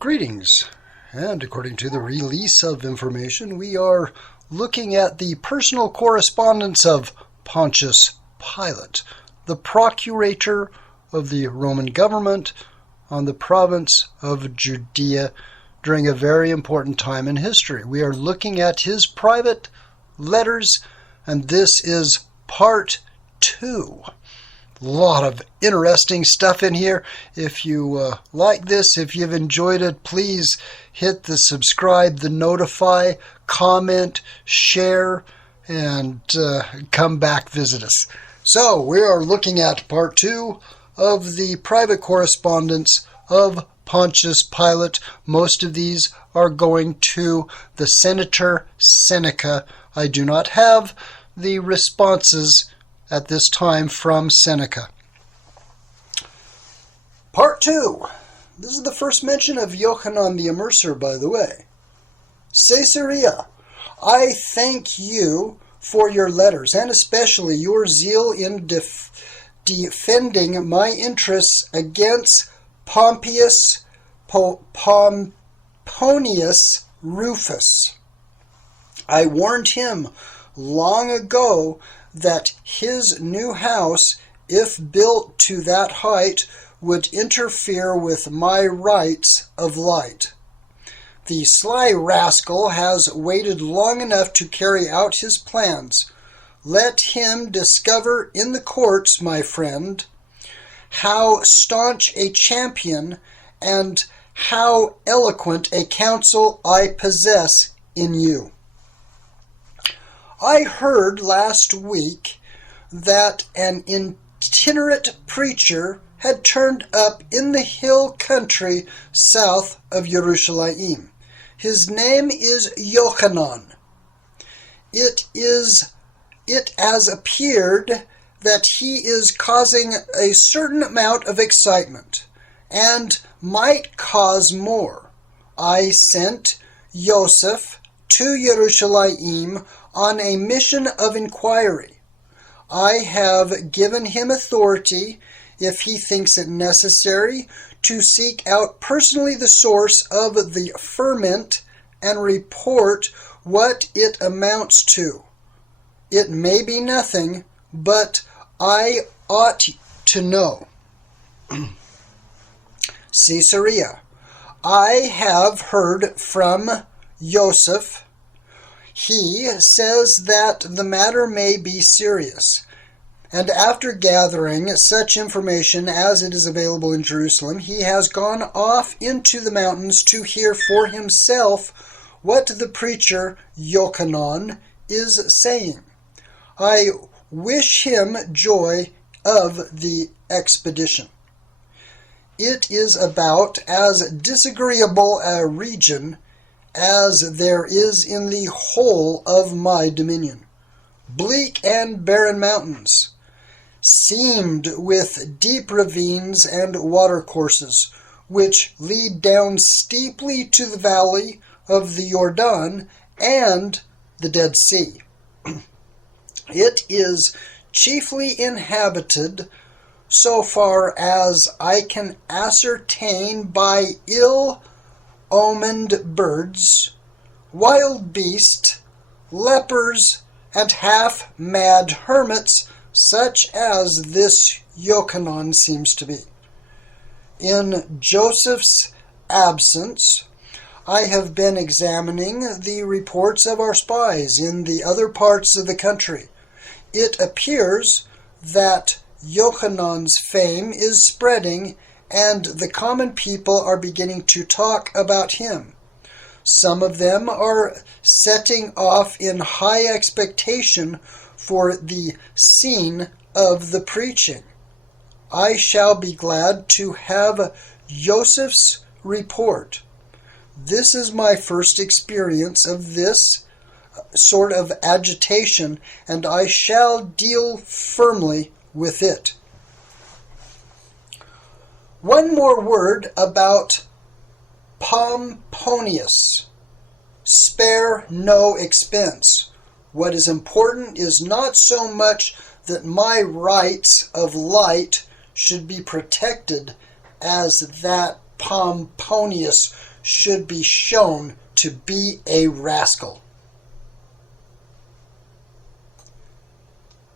Greetings, and according to the release of information, we are looking at the personal correspondence of Pontius Pilate, the procurator of the Roman government on the province of Judea during a very important time in history. We are looking at his private letters, and this is part 2. Lot of interesting stuff in here. If you like this, if you've enjoyed it, please hit the subscribe, the notify, comment, share, and come back visit us. So we are looking at part 2 of the private correspondence of Pontius Pilate. Most of these are going to the Senator Seneca. I do not have the responses at this time from Seneca. Part 2. This is the first mention of Yochanan the Immerser, by the way. Caesarea, I thank you for your letters, and especially your zeal in defending my interests against Pomponius Rufus. I warned him long ago that his new house, if built to that height, would interfere with my rights of light. The sly rascal has waited long enough to carry out his plans. Let him discover in the courts, my friend, how staunch a champion and how eloquent a counsel I possess in you. I heard last week that an itinerant preacher had turned up in the hill country south of Jerusalem. His name is Yochanan. It has appeared that he is causing a certain amount of excitement, and might cause more. I sent Joseph to Jerusalem on a mission of inquiry. I have given him authority, if he thinks it necessary, to seek out personally the source of the ferment and report what it amounts to. It may be nothing, but I ought to know. Caesarea, I have heard from Joseph. He says that the matter may be serious, and after gathering such information as it is available in Jerusalem, he has gone off into the mountains to hear for himself what the preacher Yochanan is saying. I wish him joy of the expedition. It is about as disagreeable a region as there is in the whole of my dominion. Bleak and barren mountains, seamed with deep ravines and watercourses, which lead down steeply to the valley of the Jordan and the Dead Sea. It is chiefly inhabited, so far as I can ascertain, by ill-omened birds, wild beasts, lepers, and half-mad hermits, such as this Yochanan seems to be. In Joseph's absence, I have been examining the reports of our spies in the other parts of the country. It appears that Yochanan's fame is spreading, and the common people are beginning to talk about him. Some of them are setting off in high expectation for the scene of the preaching. I shall be glad to have Joseph's report. This is my first experience of this sort of agitation, and I shall deal firmly with it. One more word about Pomponius. Spare no expense. What is important is not so much that my rights of light should be protected as that Pomponius should be shown to be a rascal.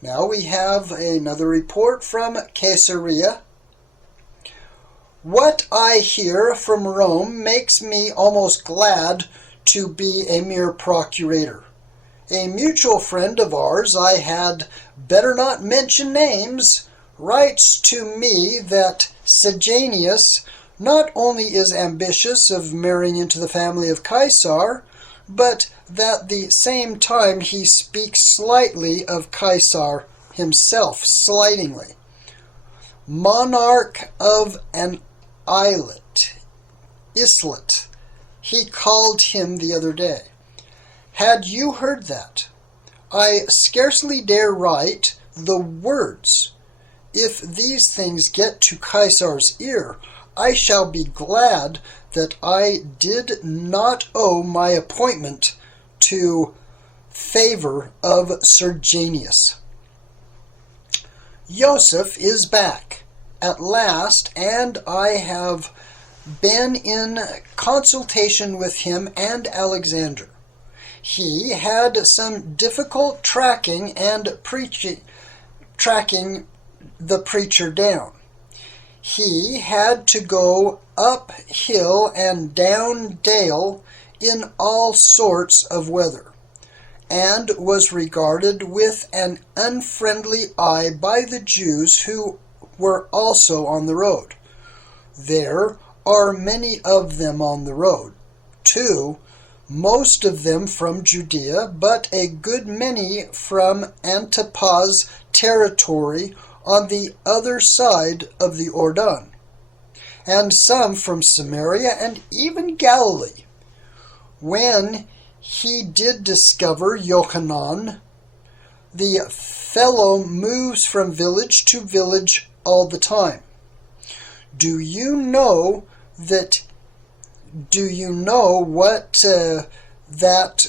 Now we have another report from Caesarea. What I hear from Rome makes me almost glad to be a mere procurator. A mutual friend of ours, I had better not mention names, writes to me that Sejanus not only is ambitious of marrying into the family of Caesar, but that at the same time he speaks slightly of Caesar himself, slightingly. Monarch of an islet, he called him the other day. Had you heard that? I scarcely dare write the words. If these things get to Caesar's ear, I shall be glad that I did not owe my appointment to favor of Sejanus. Joseph is back at last, and I have been in consultation with him and Alexander. He had some difficult tracking the preacher down. He had to go up hill and down dale in all sorts of weather, and was regarded with an unfriendly eye by the Jews who were also on the road. There are many of them on the road, too, most of them from Judea, but a good many from Antipas territory on the other side of the Jordan, and some from Samaria and even Galilee. When he did discover Yochanan, the fellow moves from village to village all the time. Do you know what that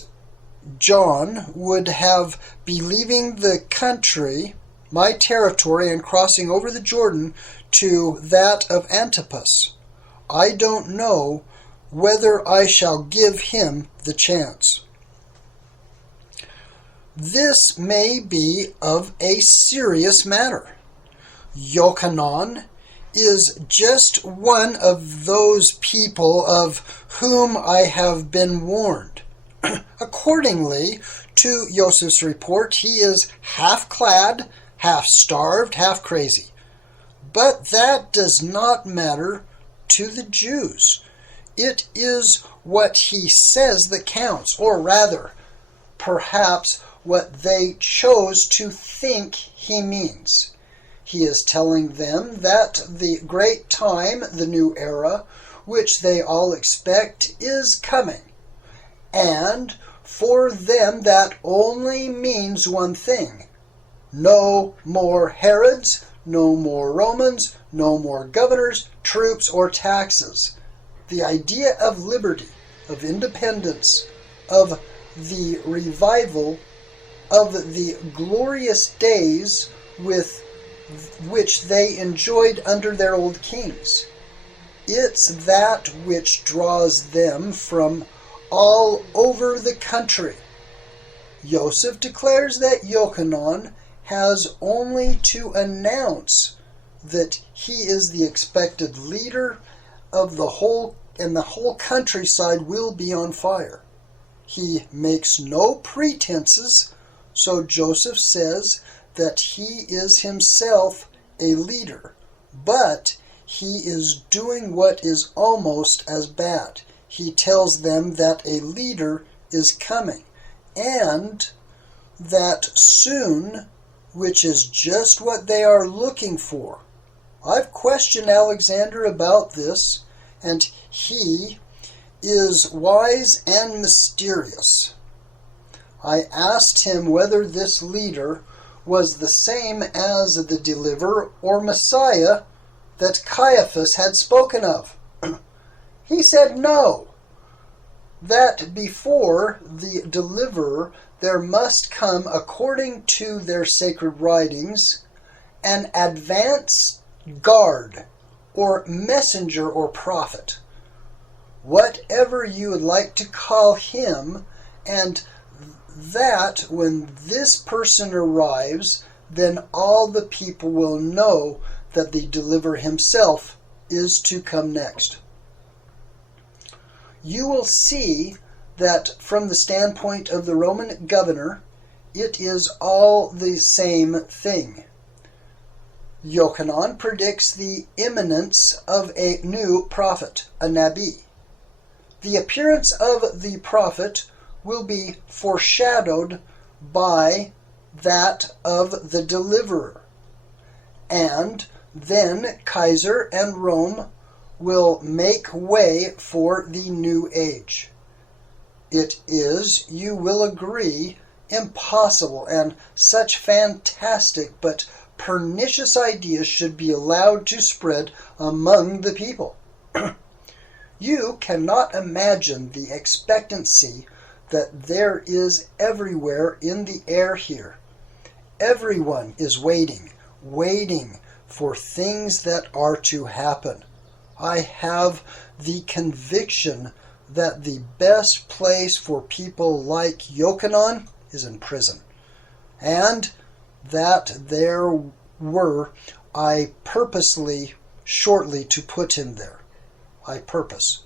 John would have be leaving the country, my territory, and crossing over the Jordan to that of Antipas? I don't know whether I shall give him the chance. This may be of a serious matter. Yochanan is just one of those people of whom I have been warned. Accordingly to Joseph's report, he is half clad, half starved, half crazy. But that does not matter to the Jews. It is what he says that counts, or rather, perhaps what they chose to think he means. He is telling them that the great time, the new era, which they all expect, is coming. And for them that only means one thing. No more Herods, no more Romans, no more governors, troops, or taxes. The idea of liberty, of independence, of the revival of the glorious days with which they enjoyed under their old kings. It's that which draws them from all over the country. Joseph declares that Yochanan has only to announce that he is the expected leader of the whole, and the whole countryside will be on fire. He makes no pretenses, so Joseph says that he is himself a leader, but he is doing what is almost as bad. He tells them that a leader is coming, and that soon, which is just what they are looking for. I've questioned Alexander about this, and he is wise and mysterious. I asked him whether this leader was the same as the deliverer or Messiah that Caiaphas had spoken of. He said no, that before the deliverer there must come, according to their sacred writings, an advance guard or messenger or prophet. whatever you would like to call him, and that when this person arrives, then all the people will know that the deliverer himself is to come next. You will see that from the standpoint of the Roman governor, it is all the same thing. Yochanan predicts the imminence of a new prophet, a Nabi. The appearance of the prophet will be foreshadowed by that of the deliverer, and then Kaiser and Rome will make way for the new age. It is, you will agree, impossible, and such fantastic but pernicious ideas should be allowed to spread among the people. You cannot imagine the expectancy that there is everywhere in the air here. Everyone is waiting for things that are to happen. I have the conviction that the best place for people like Yochanan is in prison, and that there were, I purposely shortly to put him there. I purpose.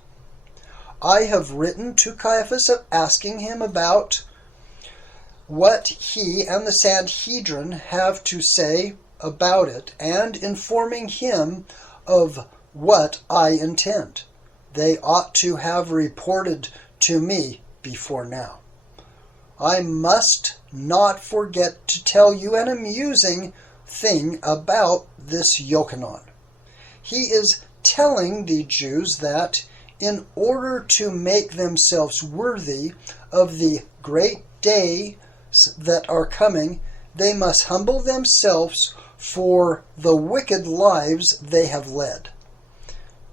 I have written to Caiaphas asking him about what he and the Sanhedrin have to say about it, and informing him of what I intend. They ought to have reported to me before now. I must not forget to tell you an amusing thing about this Yochanan. He is telling the Jews that in order to make themselves worthy of the great days that are coming, they must humble themselves for the wicked lives they have led.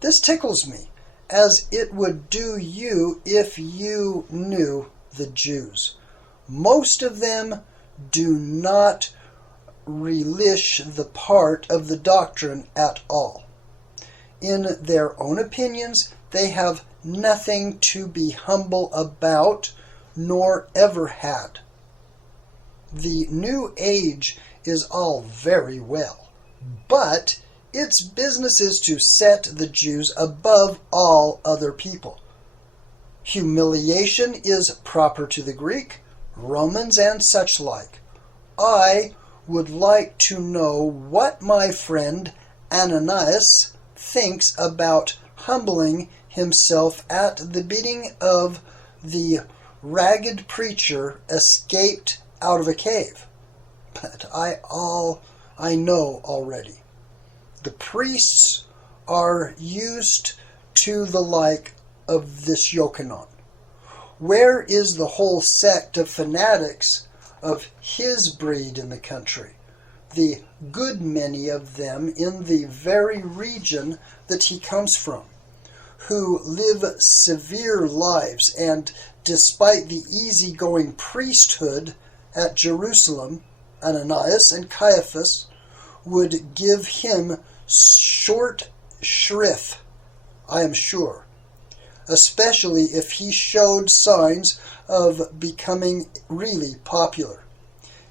This tickles me, as it would do you if you knew the Jews. Most of them do not relish the part of the doctrine at all. In their own opinions, they have nothing to be humble about, nor ever had. The new age is all very well, but its business is to set the Jews above all other people. Humiliation is proper to the Greek, Romans, and such like. I would like to know what my friend Ananias thinks about humbling himself at the bidding of the ragged preacher escaped out of a cave. But I know already. The priests are used to the like of this Yochanan. Where is the whole sect of fanatics of his breed in the country? The good many of them in the very region that he comes from, who live severe lives, and despite the easygoing priesthood at Jerusalem, Ananias and Caiaphas would give him short shrift, I am sure, especially if he showed signs of becoming really popular.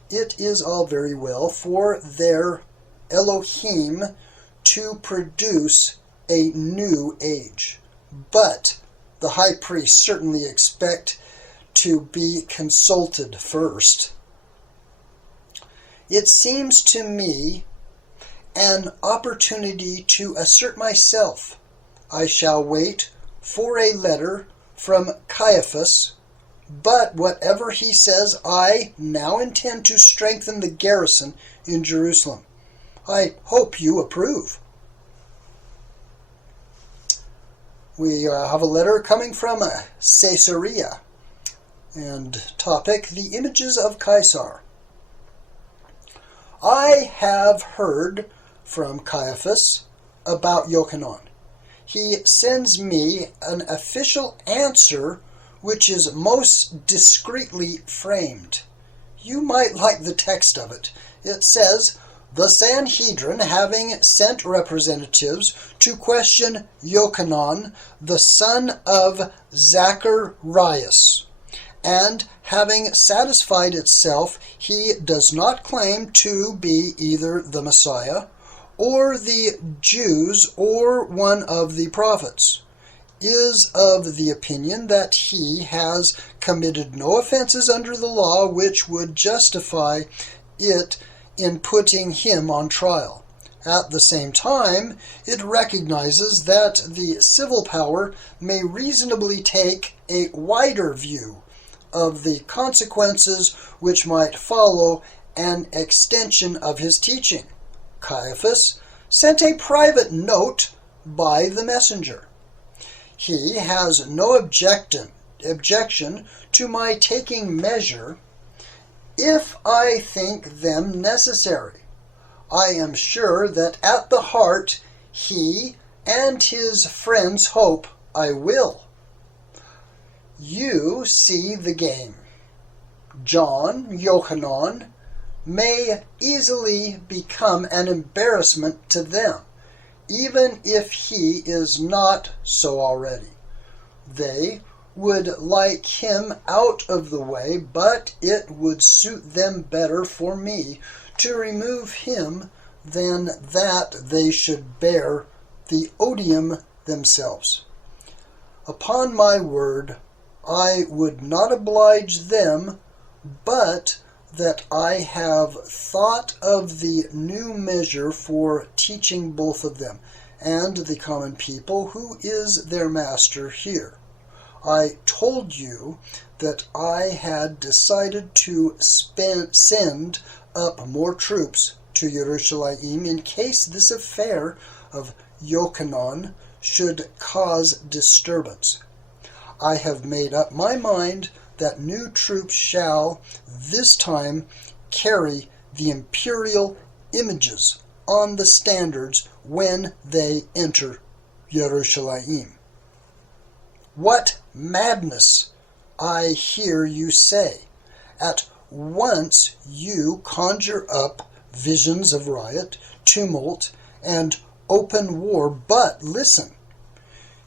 It is all very well for their Elohim to produce a new age, but the high priests certainly expect to be consulted first. It seems to me an opportunity to assert myself. I shall wait for a letter from Caiaphas, but whatever he says, I now intend to strengthen the garrison in Jerusalem. I hope you approve. We have a letter coming from Caesarea, and topic, the images of Caesar. I have heard from Caiaphas about Yochanan. He sends me an official answer which is most discreetly framed. You might like the text of it. It says, The Sanhedrin, having sent representatives to question Yochanan, the son of Zacharias, and having satisfied itself he does not claim to be either the Messiah, or the Jews, or one of the prophets, is of the opinion that he has committed no offenses under the law which would justify it in putting him on trial. At the same time, it recognizes that the civil power may reasonably take a wider view of the consequences which might follow an extension of his teaching. Caiaphas sent a private note by the messenger. He has no objection to my taking measure if I think them necessary. I am sure that at the heart he and his friends hope I will. You see the game. John, Yochanan, may easily become an embarrassment to them, even if he is not so already. They would like him out of the way, but it would suit them better for me to remove him than that they should bear the odium themselves. Upon my word, I would not oblige them, but that I have thought of the new measure for teaching both of them and the common people, who is their master here. I told you that I had decided to send up more troops to Jerusalem in case this affair of Yochanan should cause disturbance. I have made up my mind that new troops shall this time carry the imperial images on the standards when they enter Jerusalem. What madness, I hear you say. At once you conjure up visions of riot, tumult, and open war, but listen,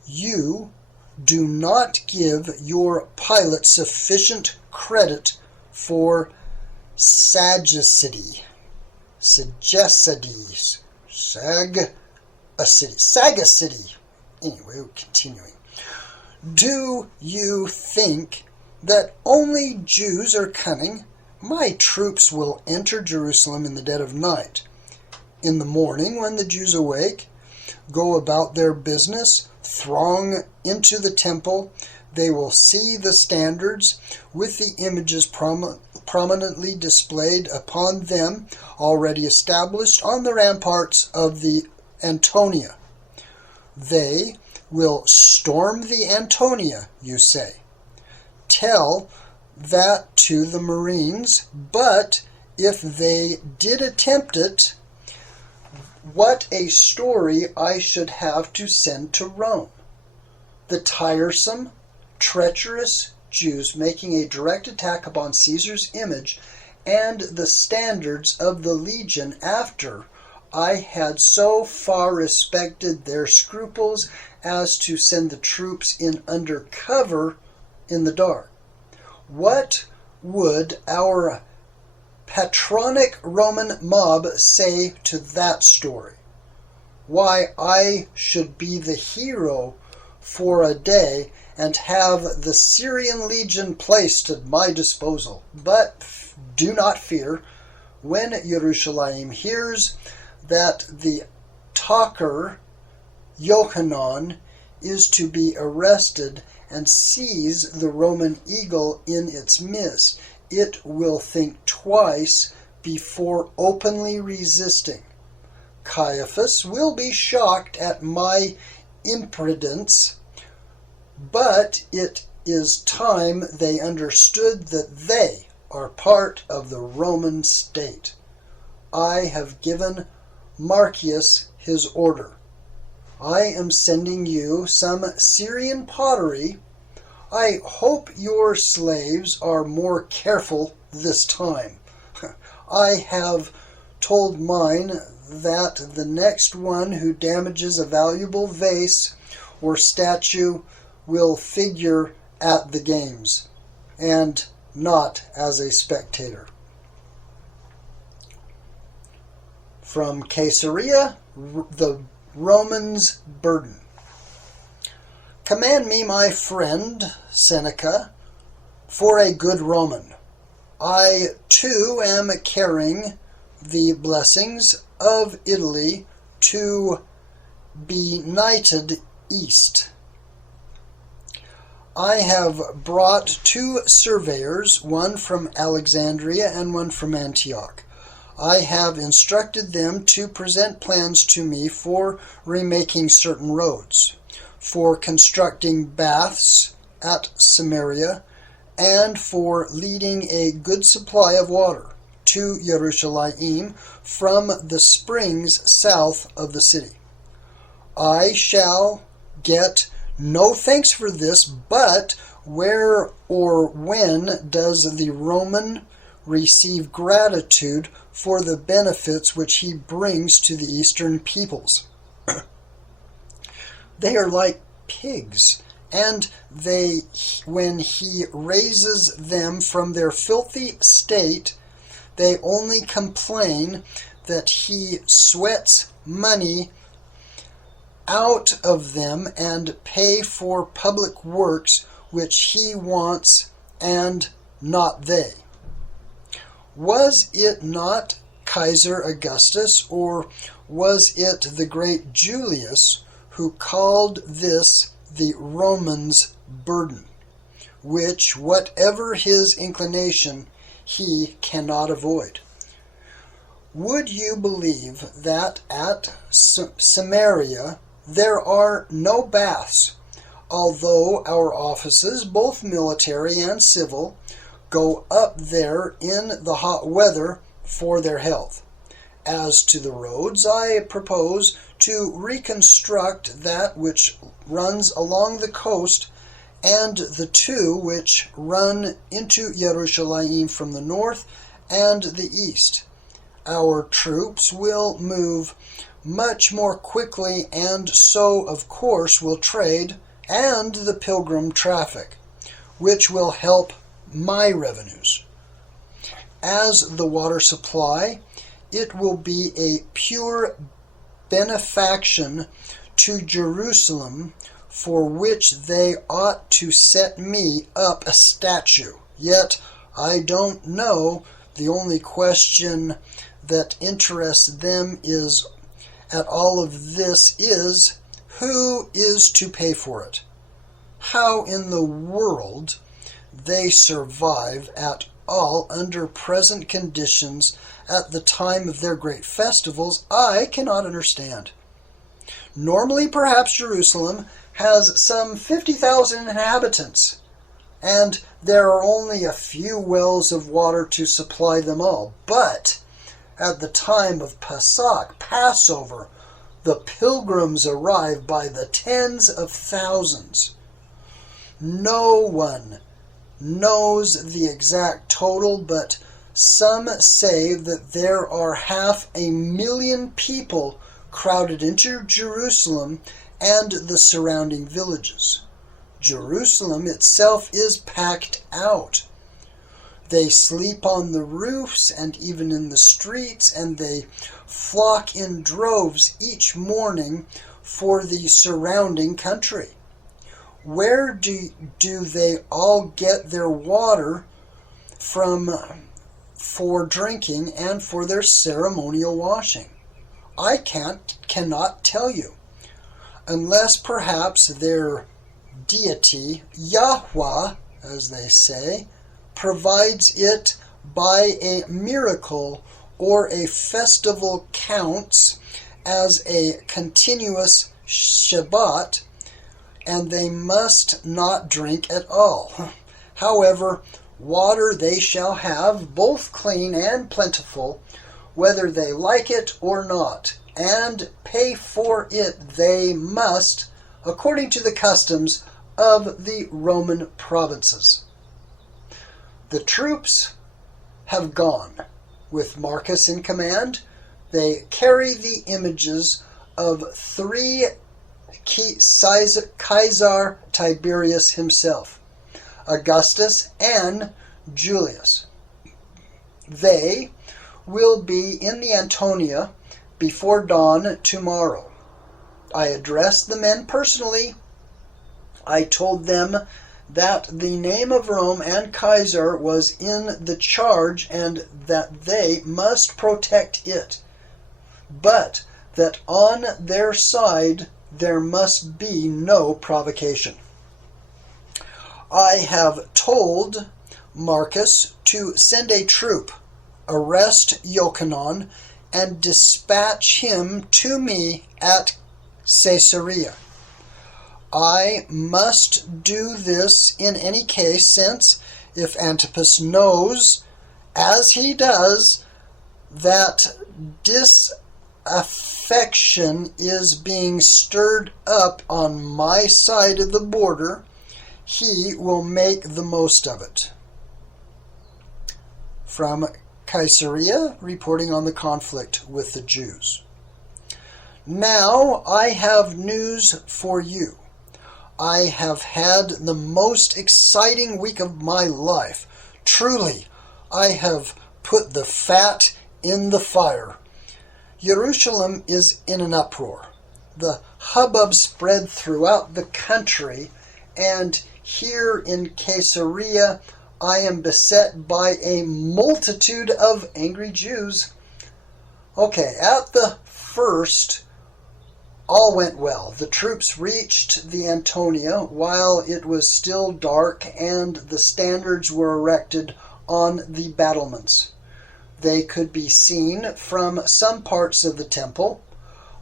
you do not give your Pilate sufficient credit for sagacity. Anyway, continuing. Do you think that only Jews are cunning? My troops will enter Jerusalem in the dead of night. In the morning, when the Jews awake, go about their business, throng into the temple, they will see the standards with the images prominently displayed upon them, already established on the ramparts of the Antonia. They will storm the Antonia, you say. Tell that to the Marines, but if they did attempt it, what a story I should have to send to Rome. The tiresome, treacherous Jews making a direct attack upon Caesar's image and the standards of the legion after I had so far respected their scruples as to send the troops in under cover in the dark. What would our patronic Roman mob say to that story? Why, I should be the hero for a day and have the Syrian legion placed at my disposal. But do not fear. When Jerusalem hears that the talker Yochanan is to be arrested and sees the Roman eagle in its midst, it will think twice before openly resisting. Caiaphas will be shocked at my imprudence, but it is time they understood that they are part of the Roman state. I have given Marcius his order. I am sending you some Syrian pottery. I hope your slaves are more careful this time. I have told mine that the next one who damages a valuable vase or statue will figure at the games, and not as a spectator. From Caesarea, the Romans' burden. Command me, my friend Seneca, for a good Roman. I, too, am carrying the blessings of Italy to benighted East. I have brought 2 surveyors, one from Alexandria and one from Antioch. I have instructed them to present plans to me for remaking certain roads, for constructing baths at Samaria, and for leading a good supply of water to Jerusalem from the springs south of the city. I shall get no thanks for this, but where or when does the Roman receive gratitude for the benefits which he brings to the eastern peoples? They are like pigs, and when he raises them from their filthy state, they only complain that he sweats money out of them and pay for public works which he wants and not they. Was it not Kaiser Augustus, or was it the great Julius, who called this the Romans' burden, which, whatever his inclination, he cannot avoid? Would you believe that at Samaria there are no baths, although our offices, both military and civil, go up there in the hot weather for their health? As to the roads, I propose to reconstruct that which runs along the coast and the 2 which run into Jerusalem from the north and the east. Our troops will move much more quickly, and so, of course, will trade and the pilgrim traffic, which will help my revenues. As the water supply, it will be a pure benefaction to Jerusalem, for which they ought to set me up a statue. Yet I don't know. The only question that interests them is at all of this is, who is to pay for it? How in the world they survive at all under present conditions at the time of their great festivals, I cannot understand. Normally, perhaps Jerusalem has some 50,000 inhabitants, and there are only a few wells of water to supply them all. But at the time of Passover, the pilgrims arrive by the tens of thousands. No one knows the exact total, but some say that there are 500,000 people crowded into Jerusalem and the surrounding villages. Jerusalem itself is packed out. They sleep on the roofs and even in the streets, and they flock in droves each morning for the surrounding country. Where do they all get their water from for drinking and for their ceremonial washing? I cannot tell you, unless perhaps their deity, YHWH, as they say, provides it by a miracle, or a festival counts as a continuous Shabbat, and they must not drink at all. However, water they shall have, both clean and plentiful, whether they like it or not, and pay for it they must, according to the customs of the Roman provinces. The troops have gone, with Marcus in command, They carry the images of 3 Caesar Tiberius himself, Augustus, and Julius. They will be in the Antonia before dawn tomorrow. I addressed the men personally. I told them that the name of Rome and Caesar was in the charge and that they must protect it, but that on their side there must be no provocation. I have told Marcus to send a troop, arrest Yochanan, and dispatch him to me at Caesarea. I must do this in any case, since if Antipas knows, as he does, that disaffection is being stirred up on my side of the border, he will make the most of it. From Caesarea, reporting on the conflict with the Jews. Now I have news for you. I have had the most exciting week of my life. Truly, I have put the fat in the fire. Jerusalem is in an uproar. The hubbub spread throughout the country, and here in Caesarea I am beset by a multitude of angry Jews. Okay, at the first, all went well. The troops reached the Antonia while it was still dark, and the standards were erected on the battlements. They could be seen from some parts of the temple.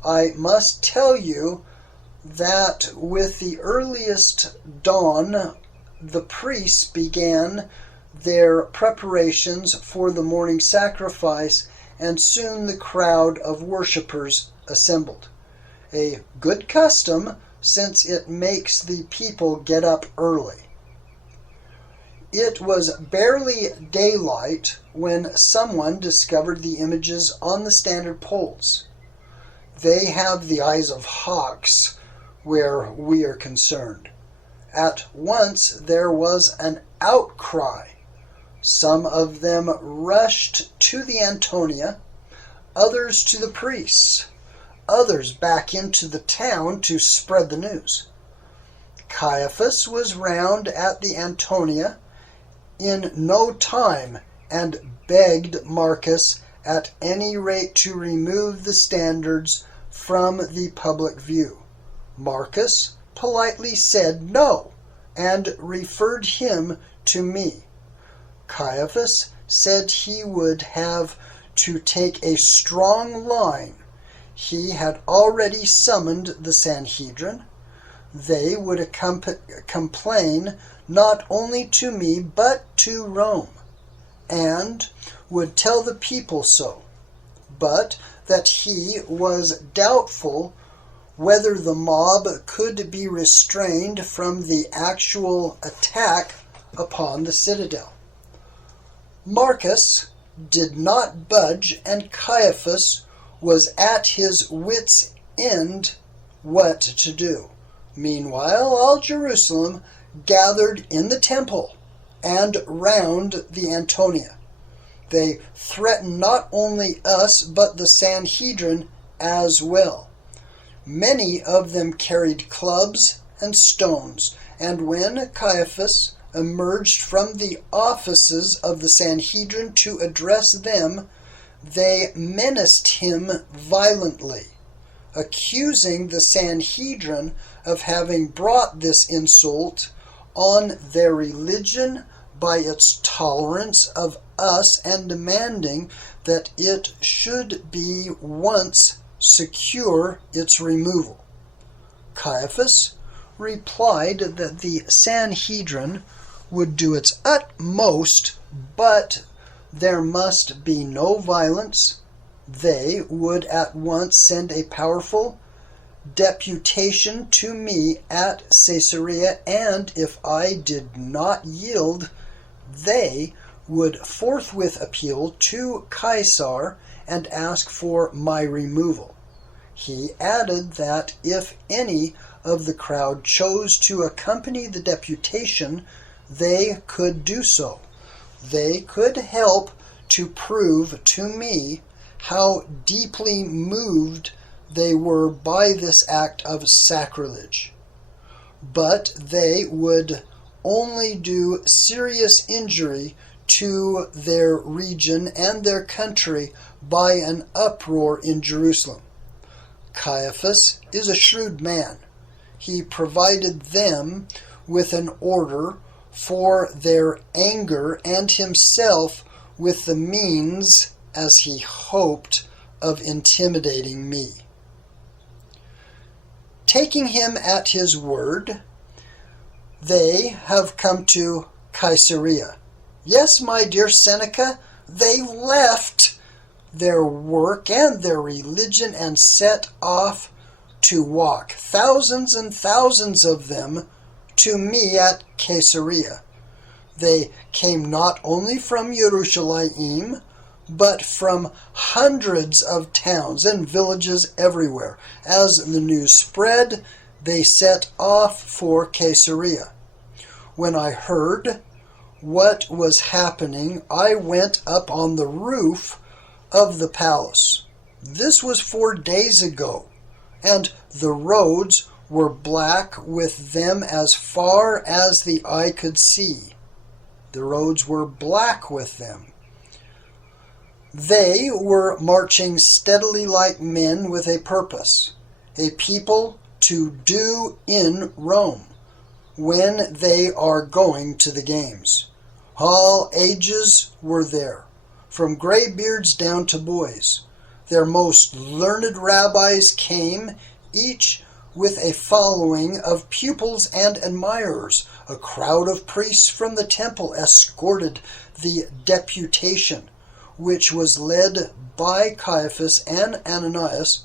I must tell you that with the earliest dawn, the priests began their preparations for the morning sacrifice, and soon the crowd of worshippers assembled. A good custom, since it makes the people get up early. It was barely daylight when someone discovered the images on the standard poles. They have the eyes of hawks where we are concerned. At once there was an outcry. Some of them rushed to the Antonia, others to the priests, others back into the town to spread the news. Caiaphas was round at the Antonia in no time and begged Marcus at any rate to remove the standards from the public view. Marcus politely said no and referred him to me. Caiaphas said he would have to take a strong line. He had already summoned the Sanhedrin. They would complain not only to me but to Rome, and would tell the people so, but that he was doubtful whether the mob could be restrained from the actual attack upon the citadel. Marcus did not budge, and Caiaphas was at his wits' end what to do. Meanwhile, all Jerusalem gathered in the temple and round the Antonia. They threatened not only us, but the Sanhedrin as well. Many of them carried clubs and stones, and when Caiaphas emerged from the offices of the Sanhedrin to address them, they menaced him violently, accusing the Sanhedrin of having brought this insult on their religion by its tolerance of us, and demanding that it should be once secure its removal. Caiaphas replied that the Sanhedrin would do its utmost, but there must be no violence. They would at once send a powerful deputation to me at Caesarea, and if I did not yield, they would forthwith appeal to Caesar and ask for my removal. He added that if any of the crowd chose to accompany the deputation, they could do so. They could help to prove to me how deeply moved they were by this act of sacrilege. But they would only do serious injury to their region and their country by an uproar in Jerusalem. Caiaphas is a shrewd man. He provided them with an order for their anger and himself with the means, as he hoped, of intimidating me. Taking him at his word, they have come to Caesarea. Yes, my dear Seneca, they left their work and their religion and set off to walk, thousands and thousands of them, to me at Caesarea. They came not only from Jerusalem, but from hundreds of towns and villages everywhere. As the news spread, they set off for Caesarea. When I heard what was happening, I went up on the roof of the palace. This was 4 days ago, and the roads were black with them as far as the eye could see. The roads were black with them. They were marching steadily like men with a purpose, a people to do in Rome when they are going to the games. All ages were there, from graybeards down to boys. Their most learned rabbis came, each with a following of pupils and admirers. A crowd of priests from the temple escorted the deputation, which was led by Caiaphas and Ananias.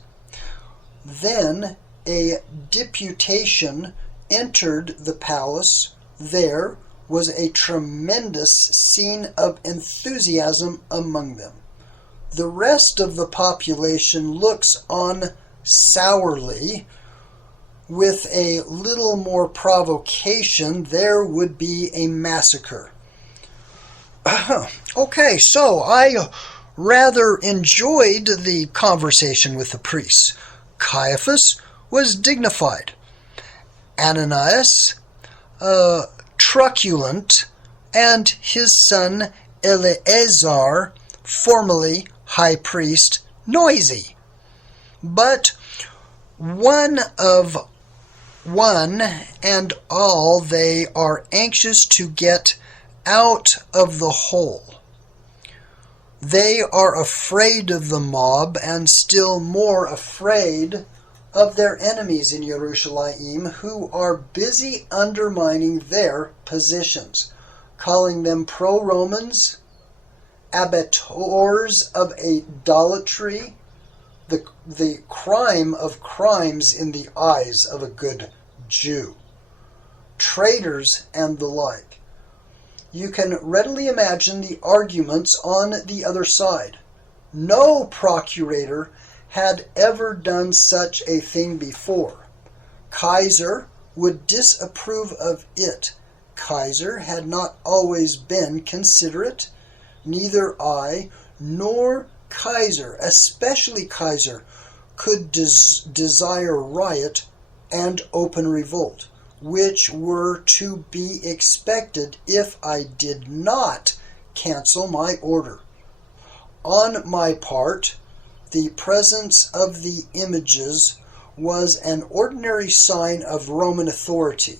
Then a deputation entered the palace. There was a tremendous scene of enthusiasm among them. The rest of the population looks on sourly. With a little more provocation, there would be a massacre. Okay, so I rather enjoyed the conversation with the priests. Caiaphas was dignified. Ananias, truculent, and his son Eleazar, formerly high priest, noisy. But one and all, they are anxious to get out of the hole. They are afraid of the mob, and still more afraid of their enemies in Jerusalem, who are busy undermining their positions, calling them pro-Romans, abettors of idolatry, the crime of crimes in the eyes of a good Jew, traitors, and the like. You can readily imagine the arguments on the other side. No procurator had ever done such a thing before. Kaiser would disapprove of it. Kaiser had not always been considerate. Neither I nor Kaiser, especially Kaiser, could desire riot and open revolt, which were to be expected if I did not cancel my order. On my part, the presence of the images was an ordinary sign of Roman authority.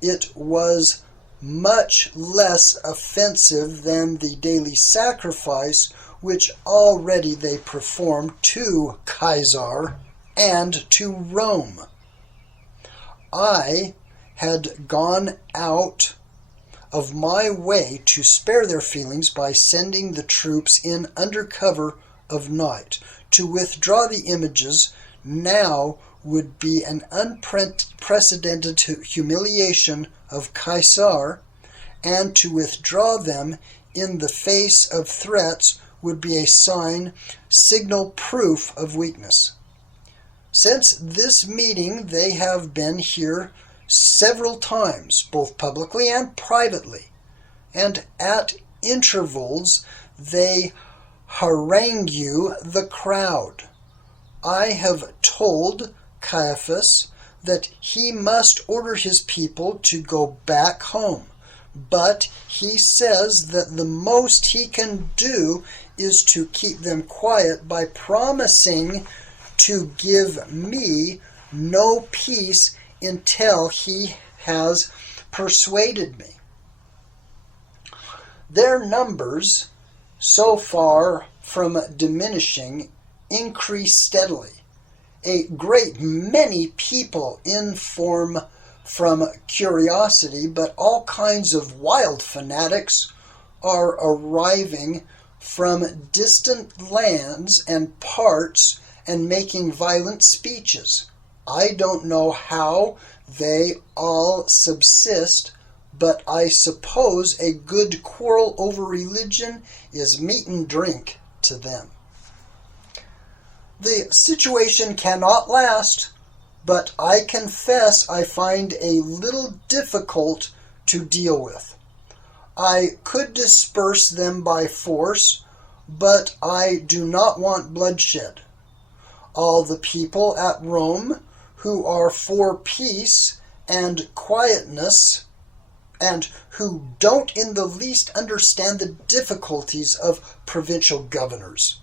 It was much less offensive than the daily sacrifice which already they performed to Caesar and to Rome. I had gone out of my way to spare their feelings by sending the troops in under cover of night. To withdraw the images now would be an unprecedented humiliation of Caesar, and to withdraw them in the face of threats would be a signal proof of weakness. Since this meeting, they have been here several times, both publicly and privately, and at intervals they harangue the crowd. I have told Caiaphas that he must order his people to go back home, but he says that the most he can do is to keep them quiet by promising to give me no peace until he has persuaded me. Their numbers, so far from diminishing, increase steadily. A great many people inform from curiosity, but all kinds of wild fanatics are arriving from distant lands and parts and making violent speeches. I don't know how they all subsist, but I suppose a good quarrel over religion is meat and drink to them. The situation cannot last, but I confess I find a little difficult to deal with. I could disperse them by force, but I do not want bloodshed. All the people at Rome who are for peace and quietness, and who don't in the least understand the difficulties of provincial governors,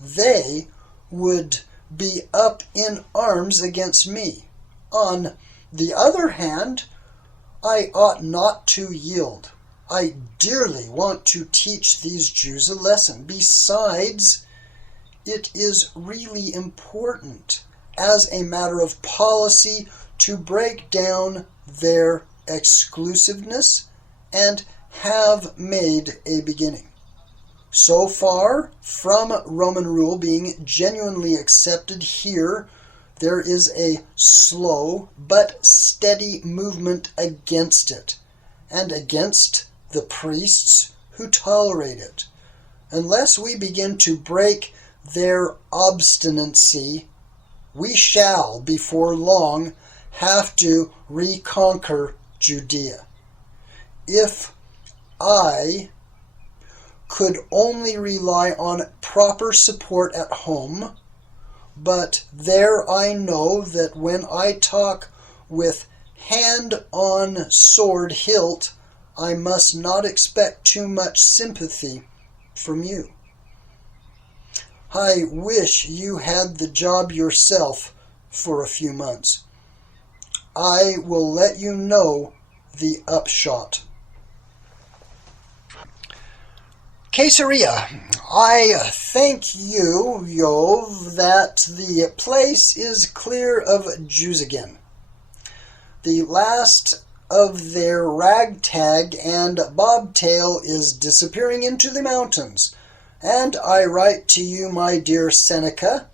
they would be up in arms against me. On the other hand, I ought not to yield. I dearly want to teach these Jews a lesson. Besides, it is really important as a matter of policy to break down their exclusiveness and have made a beginning. So far from Roman rule being genuinely accepted here, there is a slow but steady movement against it, and against the priests who tolerate it. Unless we begin to break their obstinacy, we shall, before long, have to reconquer Judea. If I could only rely on proper support at home, but there I know that when I talk with hand on sword hilt, I must not expect too much sympathy from you. I wish you had the job yourself for a few months. I will let you know the upshot. Caesarea, I thank you, Jove, that the place is clear of Jews again. The last of their ragtag and bobtail is disappearing into the mountains, and I write to you, my dear Seneca,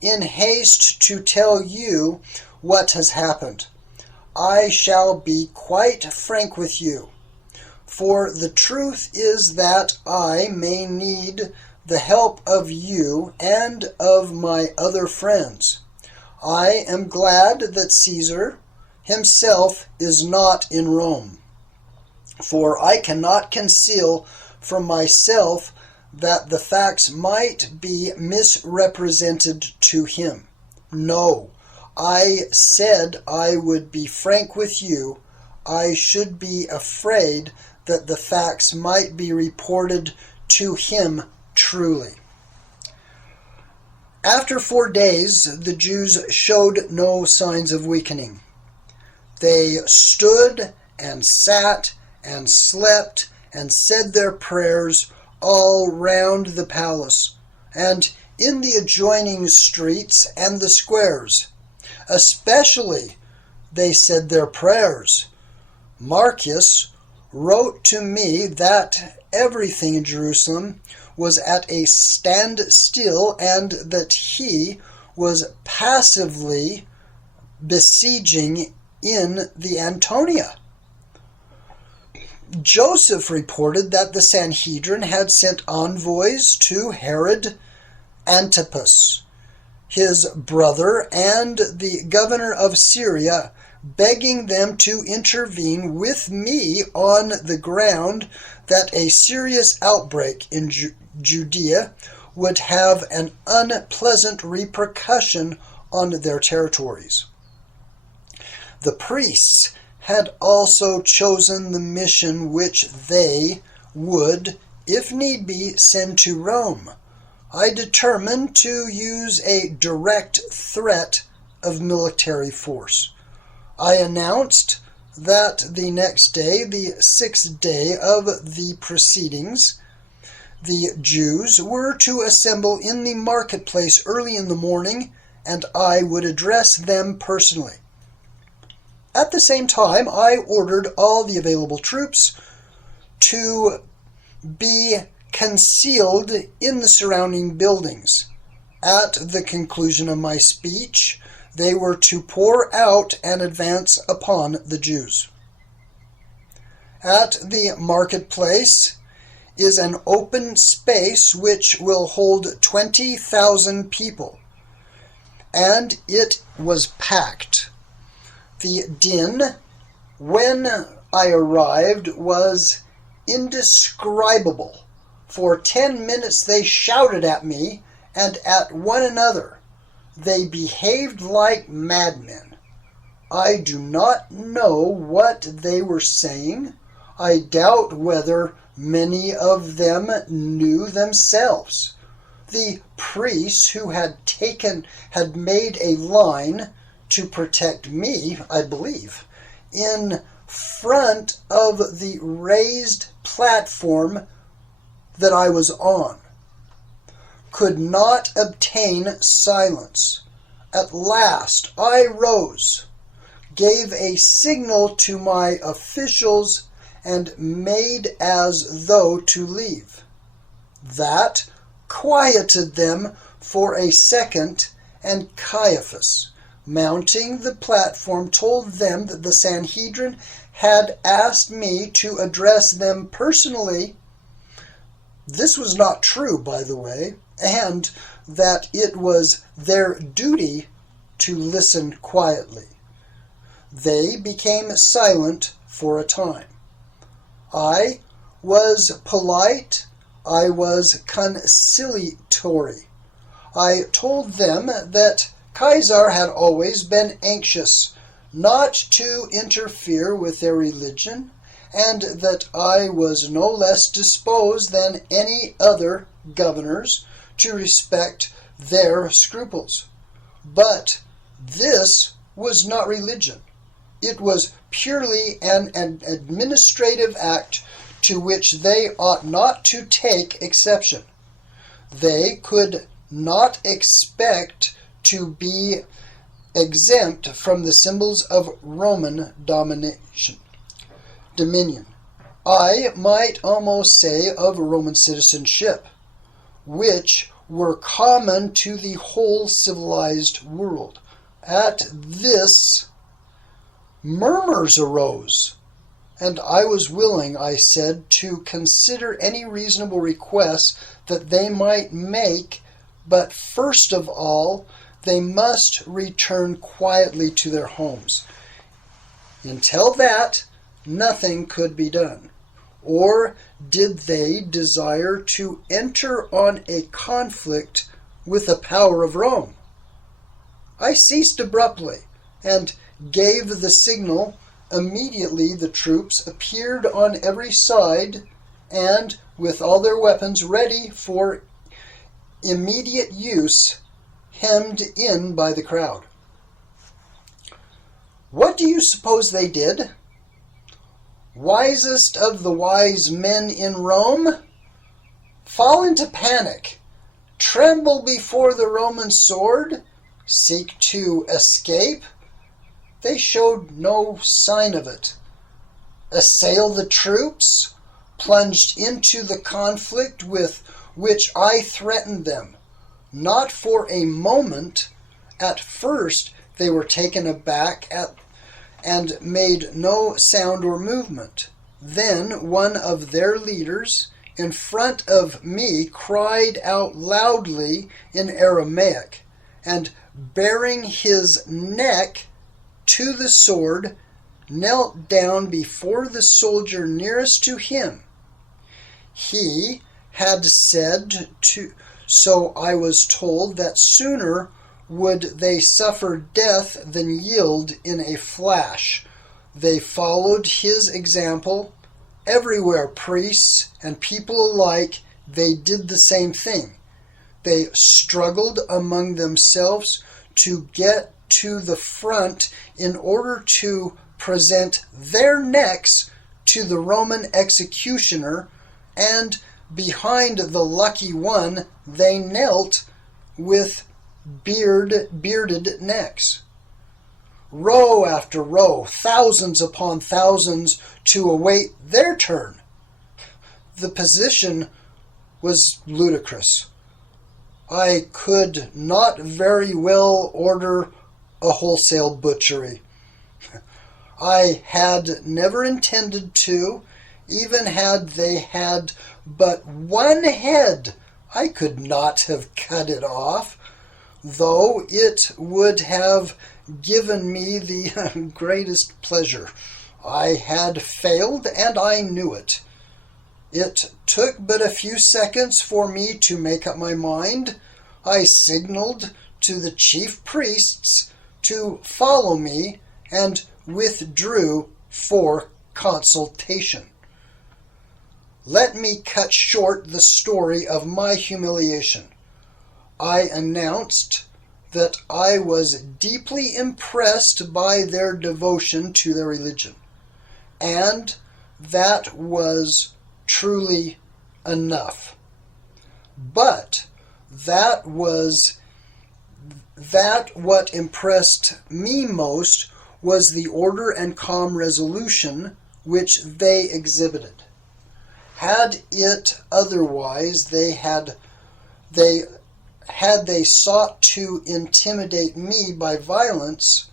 in haste to tell you what has happened. I shall be quite frank with you, for the truth is that I may need the help of you and of my other friends. I am glad that Caesar himself is not in Rome, for I cannot conceal from myself that the facts might be misrepresented to him. No, I said I would be frank with you. I should be afraid that the facts might be reported to him truly. After 4 days, the Jews showed no signs of weakening. They stood and sat and slept and said their prayers all round the palace, and in the adjoining streets and the squares. Especially they said their prayers. Marcus wrote to me that everything in Jerusalem was at a standstill and that he was passively besieging in the Antonia. Joseph reported that the Sanhedrin had sent envoys to Herod Antipas, his brother, and the governor of Syria, begging them to intervene with me on the ground that a serious outbreak in Judea would have an unpleasant repercussion on their territories. The priests had also chosen the mission which they would, if need be, send to Rome. I determined to use a direct threat of military force. I announced that the next day, the 6th day of the proceedings, the Jews were to assemble in the marketplace early in the morning, and I would address them personally. At the same time, I ordered all the available troops to be concealed in the surrounding buildings. At the conclusion of my speech, they were to pour out and advance upon the Jews. At the marketplace is an open space which will hold 20,000 people, and it was packed. The din, when I arrived, was indescribable. For 10 minutes they shouted at me and at one another. They behaved like madmen. I do not know what they were saying. I doubt whether many of them knew themselves. The priests who had made a line to protect me, I believe, in front of the raised platform that I was on, could not obtain silence. At last I rose, gave a signal to my officials, and made as though to leave. That quieted them for a second, and Caiaphas, mounting the platform, told them that the Sanhedrin had asked me to address them personally. This was not true, by the way, and that it was their duty to listen quietly. They became silent for a time. I was polite. I was conciliatory. I told them that Caesar had always been anxious not to interfere with their religion, and that I was no less disposed than any other governors to respect their scruples. But this was not religion. It was purely an administrative act to which they ought not to take exception. They could not expect to be exempt from the symbols of Roman dominion. I might almost say of Roman citizenship, which were common to the whole civilized world. At this, murmurs arose, and I was willing, I said, to consider any reasonable requests that they might make, but first of all, they must return quietly to their homes. Until that, nothing could be done. Or did they desire to enter on a conflict with the power of Rome? I ceased abruptly and gave the signal. Immediately the troops appeared on every side and, with all their weapons ready for immediate use, hemmed in by the crowd. What do you suppose they did? Wisest of the wise men in Rome? Fall into panic, tremble before the Roman sword, seek to escape? They showed no sign of it. Assail the troops, plunged into the conflict with which I threatened them. Not for a moment. At first they were taken aback and made no sound or movement. Then one of their leaders in front of me cried out loudly in Aramaic, and baring his neck to the sword, knelt down before the soldier nearest to him. He had said so I was told, that sooner would they suffer death than yield in a flash. They followed his example. Everywhere, priests and people alike, they did the same thing. They struggled among themselves to get to the front in order to present their necks to the Roman executioner, and behind the lucky one they knelt with bearded necks. Row after row, thousands upon thousands to await their turn. The position was ludicrous. I could not very well order a wholesale butchery. I had never intended to. Even had they had but one head, I could not have cut it off, though it would have given me the greatest pleasure. I had failed, and I knew it. It took but a few seconds for me to make up my mind. I signaled to the chief priests to follow me and withdrew for consultation. Let me cut short the story of my humiliation. I announced that I was deeply impressed by their devotion to their religion, and that was truly enough. But what impressed me most was the order and calm resolution which they exhibited. Had it otherwise, had they sought to intimidate me by violence,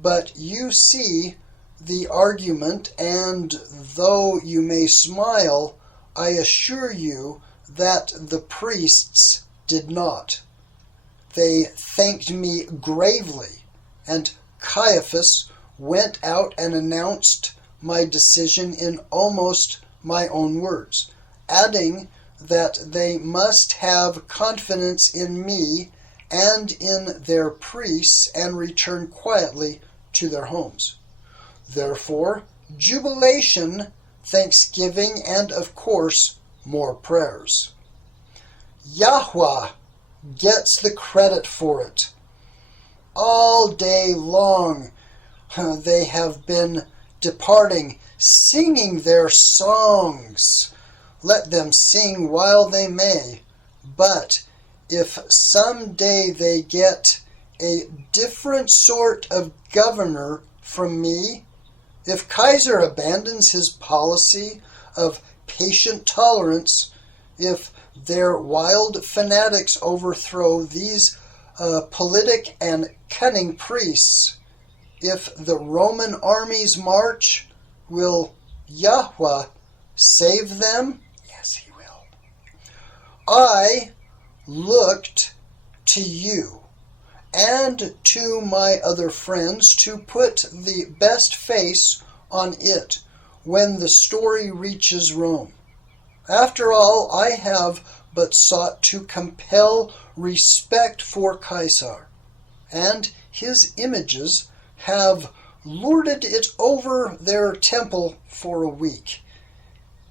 but you see the argument, and though you may smile, I assure you that the priests did not. They thanked me gravely, and Caiaphas went out and announced my decision in almost my own words, adding that they must have confidence in me and in their priests and return quietly to their homes. Therefore, jubilation, thanksgiving, and of course, more prayers. YHWH gets the credit for it. All day long they have been departing, singing their songs. Let them sing while they may. But if some day they get a different sort of governor from me, if Kaiser abandons his policy of patient tolerance, if their wild fanatics overthrow these politic and cunning priests, if the Roman armies march, will YHWH save them? Yes, he will. I looked to you and to my other friends to put the best face on it when the story reaches Rome. After all, I have but sought to compel respect for Caesar, and his images have lorded it over their temple for a week.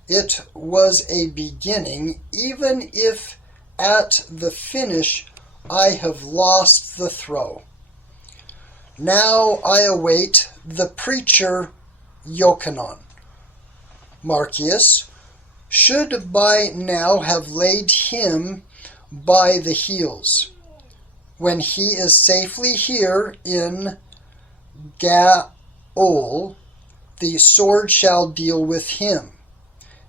It was a beginning, even if at the finish I have lost the throw. Now I await the preacher Yochanan. Marcius should by now have laid him by the heels. When he is safely here in Gaol, the sword shall deal with him.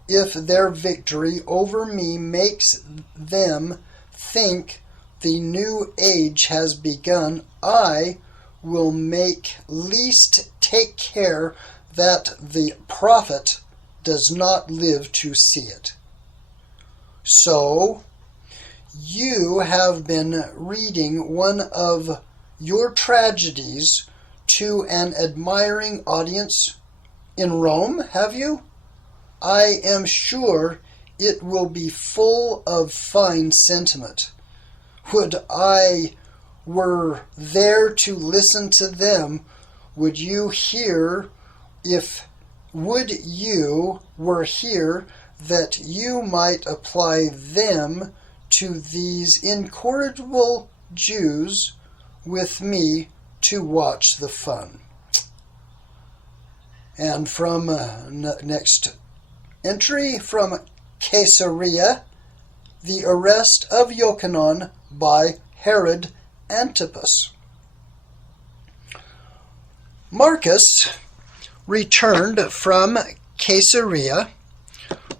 If their victory over me makes them think the new age has begun, I will make least take care that the prophet does not live to see it. So, you have been reading one of your tragedies to an admiring audience in Rome, have you? I am sure it will be full of fine sentiment. Would I were there to listen to them, would you were here that you might apply them to these incorrigible Jews with me to watch the fun. And from next entry from Caesarea, the arrest of Iokanaan by Herod Antipas. Marcus returned from Caesarea,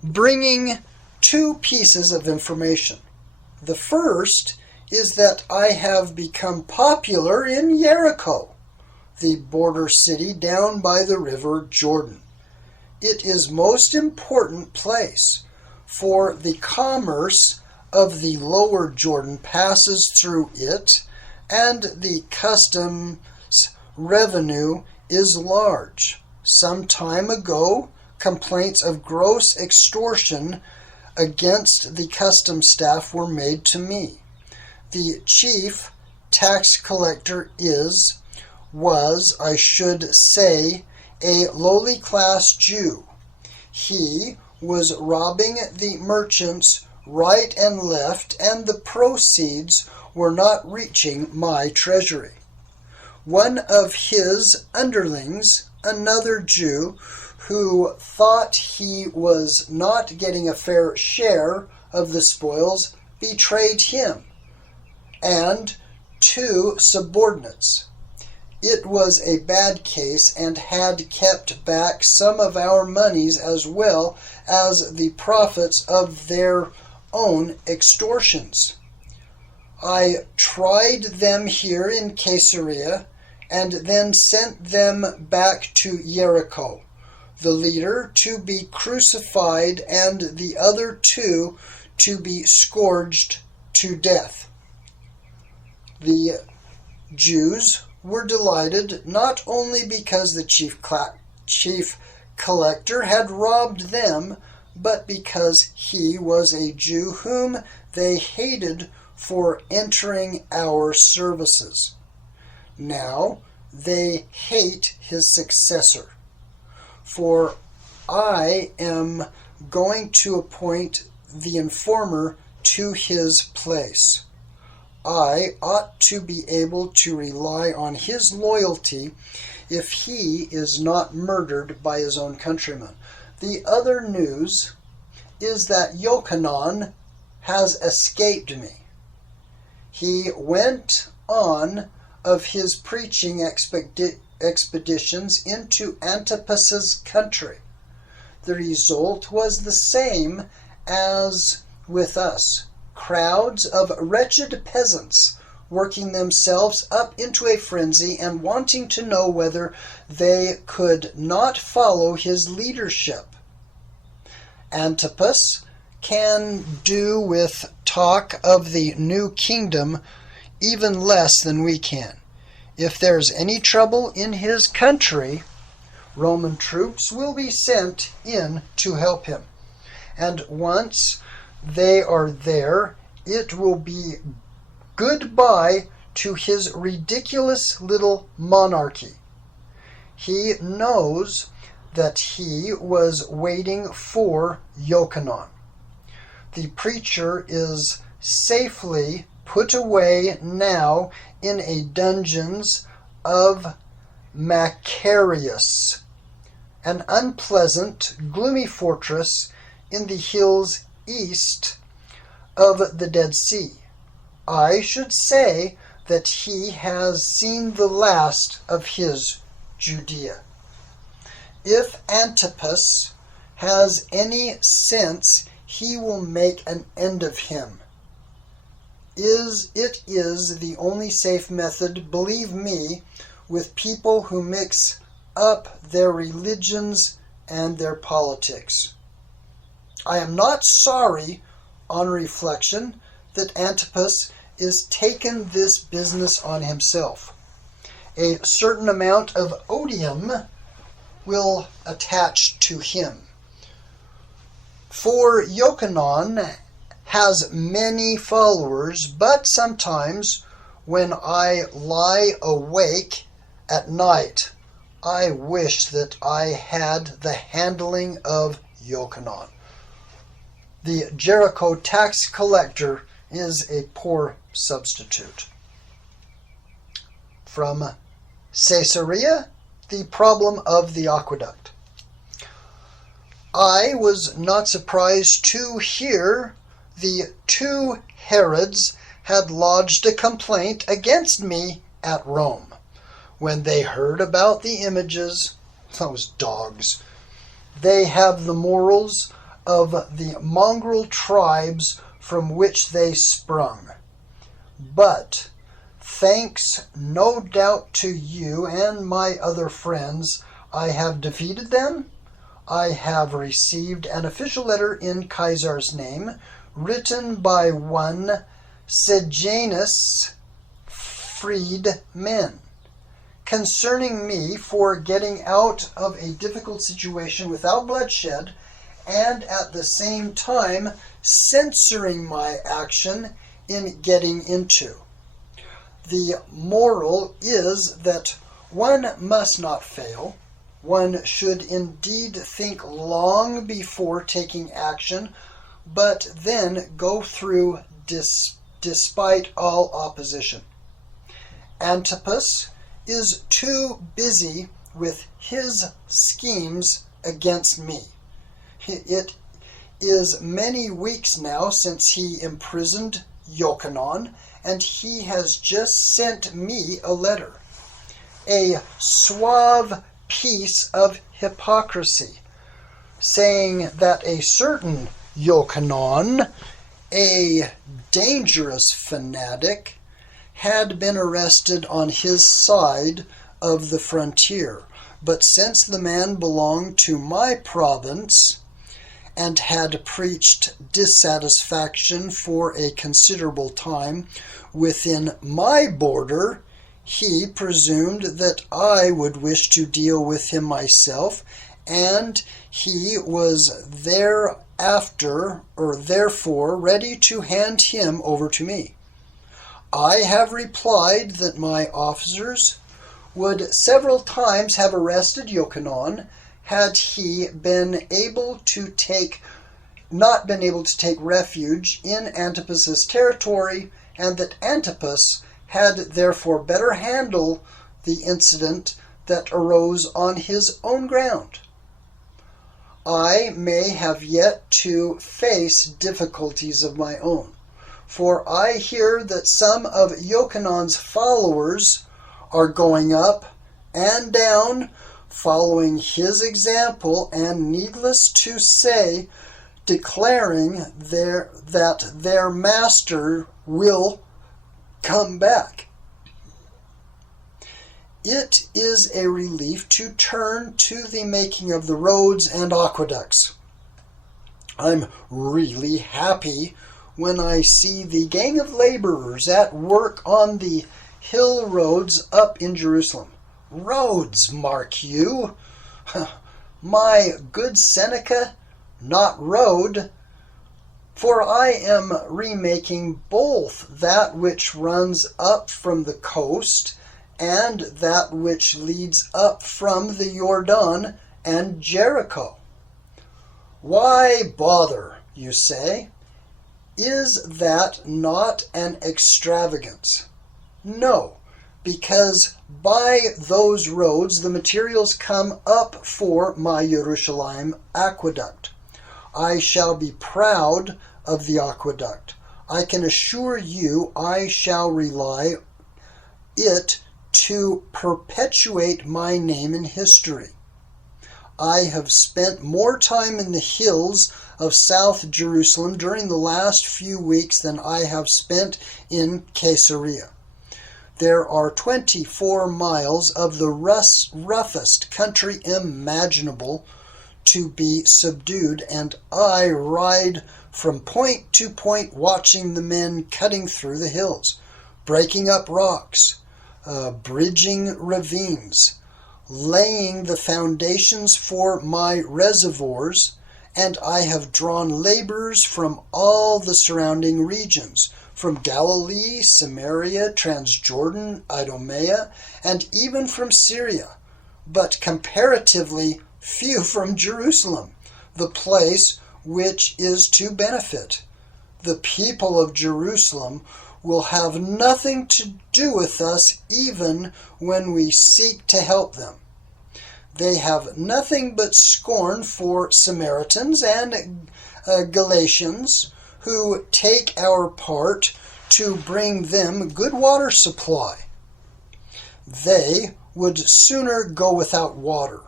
bringing two pieces of information. The first is that I have become popular in Jericho, the border city down by the river Jordan. It is most important place, for the commerce of the lower Jordan passes through it, and the customs revenue is large. Some time ago, complaints of gross extortion against the customs staff were made to me. The chief tax collector was, I should say, a lowly class Jew. He was robbing the merchants right and left, and the proceeds were not reaching my treasury. One of his underlings, another Jew, who thought he was not getting a fair share of the spoils, betrayed him and two subordinates. It was a bad case and had kept back some of our monies as well as the profits of their own extortions. I tried them here in Caesarea and then sent them back to Jericho, the leader to be crucified and the other two to be scourged to death. The Jews were delighted not only because the chief collector had robbed them, but because he was a Jew whom they hated for entering our services. Now they hate his successor, for I am going to appoint the informer to his place. I ought to be able to rely on his loyalty if he is not murdered by his own countrymen. The other news is that Iokanaan has escaped me. He went on of his preaching expeditions into Antipas's country. The result was the same as with us. Crowds of wretched peasants working themselves up into a frenzy and wanting to know whether they could not follow his leadership. Antipas can do with talk of the new kingdom even less than we can. If there's any trouble in his country, Roman troops will be sent in to help him. And once they are there, it will be goodbye to his ridiculous little monarchy. He knows that he was waiting for Iokanaan. The preacher is safely put away now in a dungeons of Macarius, an unpleasant, gloomy fortress in the hills east of the Dead Sea. I should say that he has seen the last of his Judea. If Antipas has any sense, he will make an end of him. It is the only safe method, believe me, with people who mix up their religions and their politics. I am not sorry, on reflection, that Antipas is taken this business on himself. A certain amount of odium will attach to him. For Yochanan has many followers, but sometimes when I lie awake at night, I wish that I had the handling of Yochanan. The Jericho tax collector is a poor substitute. From Caesarea, the problem of the aqueduct. I was not surprised to hear the two Herods had lodged a complaint against me at Rome. When they heard about the images, those dogs, they have the morals of the mongrel tribes from which they sprung. But, thanks no doubt to you and my other friends, I have defeated them. I have received an official letter in Caesar's name, written by one Sejanus freedmen, concerning me for getting out of a difficult situation without bloodshed, and at the same time censoring my action in getting into. The moral is that one must not fail. One should indeed think long before taking action, but then go through despite all opposition. Antipas is too busy with his schemes against me. It is many weeks now since he imprisoned Yochanan, and he has just sent me a letter. A suave piece of hypocrisy, saying that a certain Yochanan, a dangerous fanatic, had been arrested on his side of the frontier. But since the man belonged to my province and had preached dissatisfaction for a considerable time within my border, he presumed that I would wish to deal with him myself, and he was therefore ready to hand him over to me. I have replied that my officers would several times have arrested Yochanan had he not been able to take refuge in Antipas's territory, and that Antipas had therefore better handle the incident that arose on his own ground. I may have yet to face difficulties of my own, for I hear that some of Yochanan's followers are going up and down, following his example, and needless to say, declaring that their master will come back. It is a relief to turn to the making of the roads and aqueducts. I'm really happy when I see the gang of laborers at work on the hill roads up in Jerusalem. Roads, mark you. My good Seneca, not road, for I am remaking both that which runs up from the coast and that which leads up from the Jordan and Jericho. Why bother, you say? Is that not an extravagance? No, because by those roads the materials come up for my Jerusalem aqueduct. I shall be proud of the aqueduct. I can assure you I shall rely it to perpetuate my name in history. I have spent more time in the hills of South Jerusalem during the last few weeks than I have spent in Caesarea. There are 24 miles of the roughest country imaginable to be subdued, and I ride from point to point watching the men cutting through the hills, breaking up rocks, bridging ravines, laying the foundations for my reservoirs, and I have drawn laborers from all the surrounding regions, from Galilee, Samaria, Transjordan, Idumea, and even from Syria, but comparatively few from Jerusalem, the place which is to benefit. The people of Jerusalem will have nothing to do with us even when we seek to help them. They have nothing but scorn for Samaritans and Galatians, who take our part to bring them good water supply. They would sooner go without water,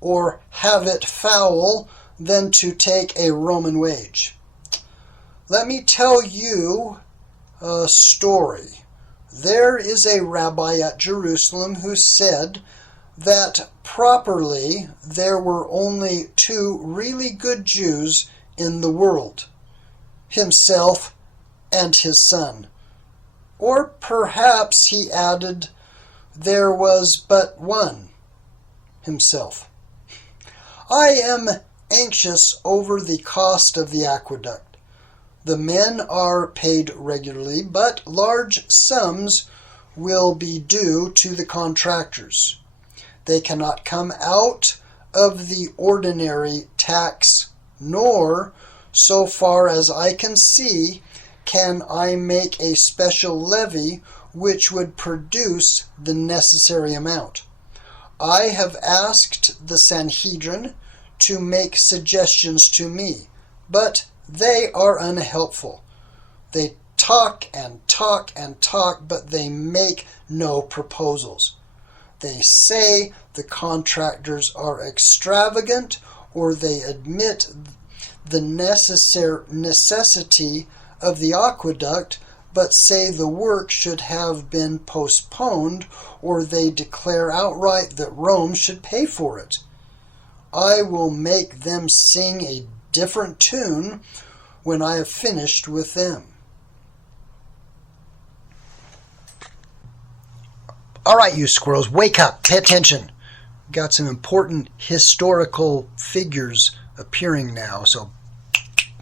or have it foul, than to take a Roman wage. Let me tell you a story. There is a rabbi at Jerusalem who said that properly there were only two really good Jews in the world, himself and his son. Or perhaps he added, there was but one, himself. I am anxious over the cost of the aqueduct. The men are paid regularly, but large sums will be due to the contractors. They cannot come out of the ordinary tax, nor, so far as I can see, can I make a special levy which would produce the necessary amount. I have asked the Sanhedrin to make suggestions to me, but they are unhelpful. They talk and talk and talk, but they make no proposals. They say the contractors are extravagant, or they admit the necessity of the aqueduct, but say the work should have been postponed, or they declare outright that Rome should pay for it. I will make them sing a different tune when I have finished with them. All right, you squirrels, wake up, pay attention. Got some important historical figures appearing now, so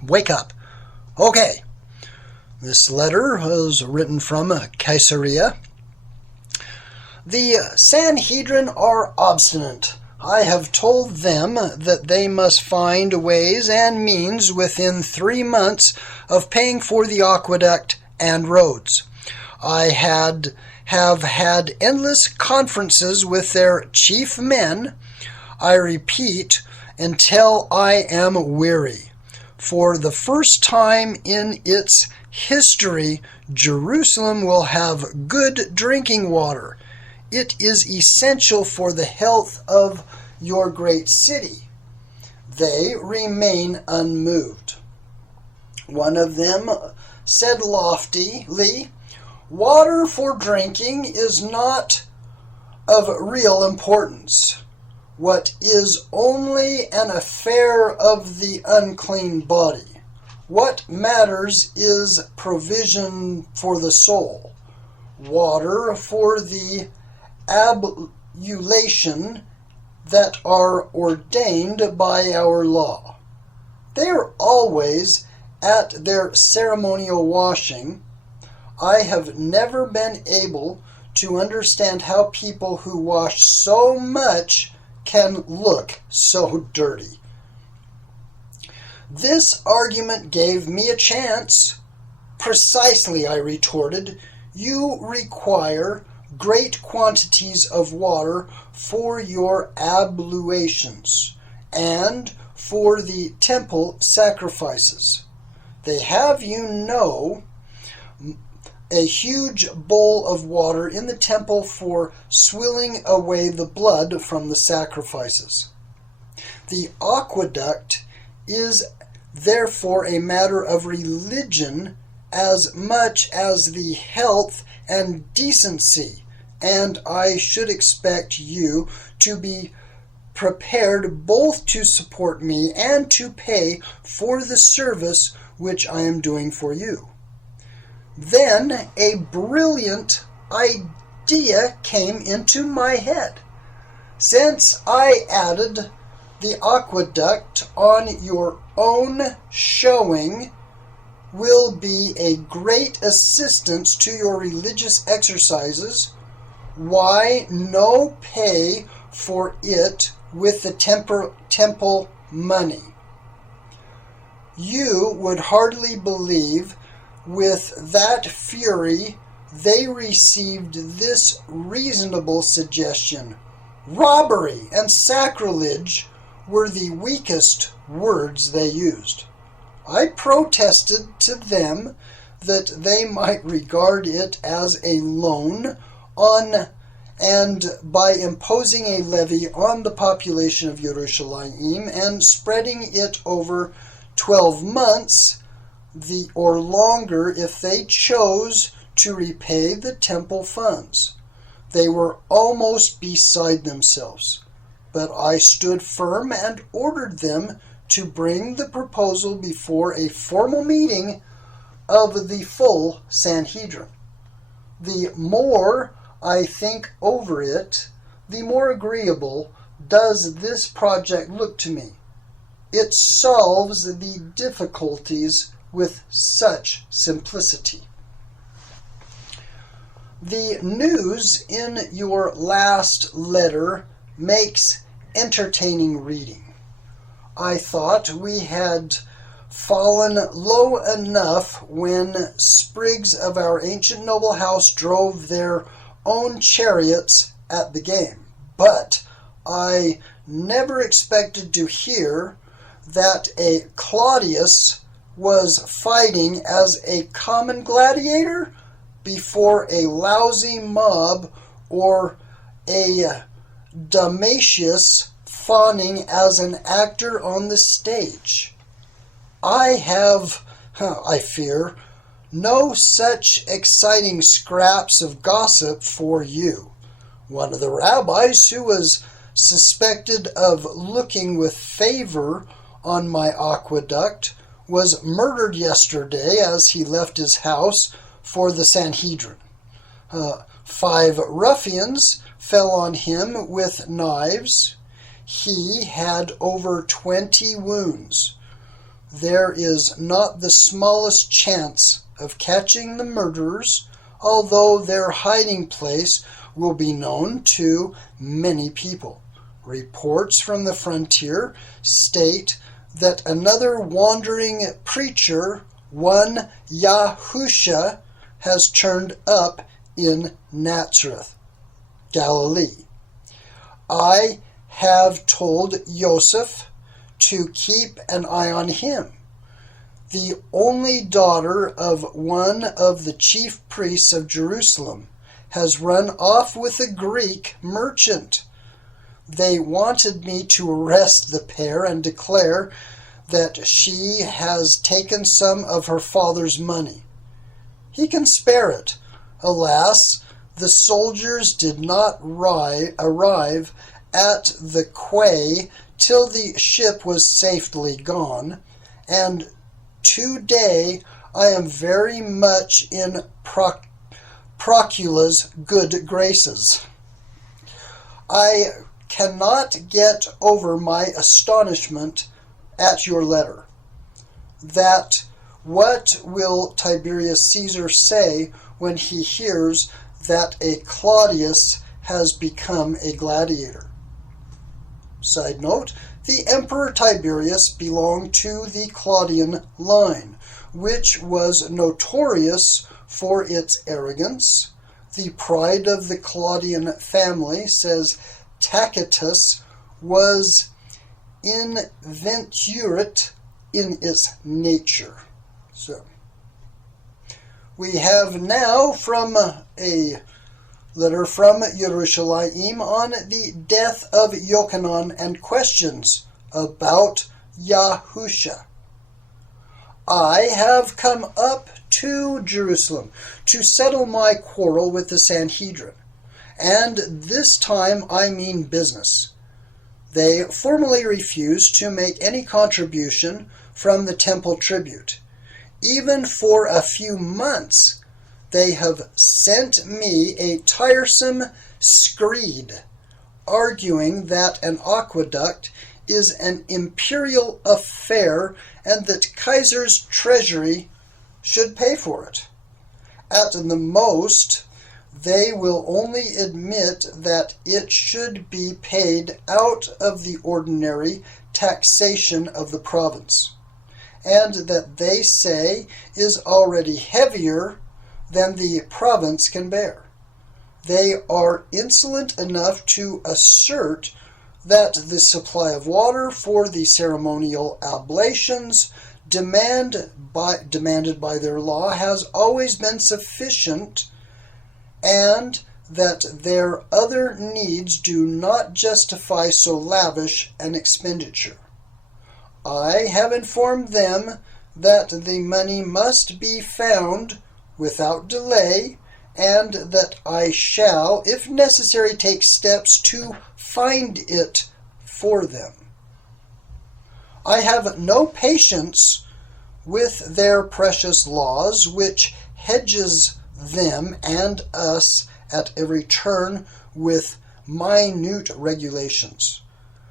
wake up. Okay, this letter was written from Caesarea. The Sanhedrin are obstinate. I have told them that they must find ways and means within 3 months of paying for the aqueduct and roads. I have had endless conferences with their chief men, I repeat, until I am weary. For the first time in its history, Jerusalem will have good drinking water. It is essential for the health of your great city. They remain unmoved. One of them said loftily, water for drinking is not of real importance. What is only an affair of the unclean body. What matters is provision for the soul, water for the ablution that are ordained by our law. They are always at their ceremonial washing. I have never been able to understand how people who wash so much can look so dirty. This argument gave me a chance. Precisely, I retorted. You require great quantities of water for your ablutions and for the temple sacrifices. They have, you know, a huge bowl of water in the temple for swilling away the blood from the sacrifices. The aqueduct is therefore a matter of religion as much as the health and decency, and I should expect you to be prepared both to support me and to pay for the service which I am doing for you. Then a brilliant idea came into my head. Since I added the aqueduct on your own showing will be a great assistance to your religious exercises, why no pay for it with the temple money? You would hardly believe with that fury they received this reasonable suggestion. Robbery and sacrilege were the weakest words they used. I protested to them that they might regard it as a loan and by imposing a levy on the population of Jerusalem and spreading it over 12 months, or longer if they chose to repay the temple funds. They were almost beside themselves, but I stood firm and ordered them to bring the proposal before a formal meeting of the full Sanhedrin. The more I think over it, the more agreeable does this project look to me. It solves the difficulties with such simplicity. The news in your last letter makes entertaining reading. I thought we had fallen low enough when sprigs of our ancient noble house drove their own chariots at the game, but I never expected to hear that a Claudius was fighting as a common gladiator before a lousy mob, or a Domitius fawning as an actor on the stage. I have, I fear, no such exciting scraps of gossip for you. One of the rabbis who was suspected of looking with favor on my aqueduct was murdered yesterday as he left his house for the Sanhedrin. 5 ruffians fell on him with knives. He had over 20 wounds. There is not the smallest chance of catching the murderers, although their hiding place will be known to many people. Reports from the frontier state that another wandering preacher, one Yahusha, has turned up in Nazareth, Galilee. I have told Joseph to keep an eye on him. The only daughter of one of the chief priests of Jerusalem has run off with a Greek merchant. They wanted me to arrest the pair and declare that she has taken some of her father's money. He can spare it. Alas, the soldiers did not arrive at the quay till the ship was safely gone, and today I am very much in Procula's good graces. I cannot get over my astonishment at your letter. That what will Tiberius Caesar say when he hears that a Claudius has become a gladiator? Side note, the Emperor Tiberius belonged to the Claudian line, which was notorious for its arrogance. The pride of the Claudian family, says Tacitus, was inveterate in its nature. So, we have now from a letter from Jerusalem on the death of Yochanan and questions about Yahusha. I have come up to Jerusalem to settle my quarrel with the Sanhedrin, and this time I mean business. they formally refuse to make any contribution from the temple tribute. Even for a few months, they have sent me a tiresome screed, arguing that an aqueduct is an imperial affair and that Kaiser's treasury should pay for it. At the most, they will only admit that it should be paid out of the ordinary taxation of the province, and that they say is already heavier than the province can bear. They are insolent enough to assert that the supply of water for the ceremonial oblations demanded by their law has always been sufficient, and that their other needs do not justify so lavish an expenditure. I have informed them that the money must be found without delay, and that I shall, if necessary, take steps to find it for them. I have no patience with their precious laws, which hedges them and us at every turn with minute regulations.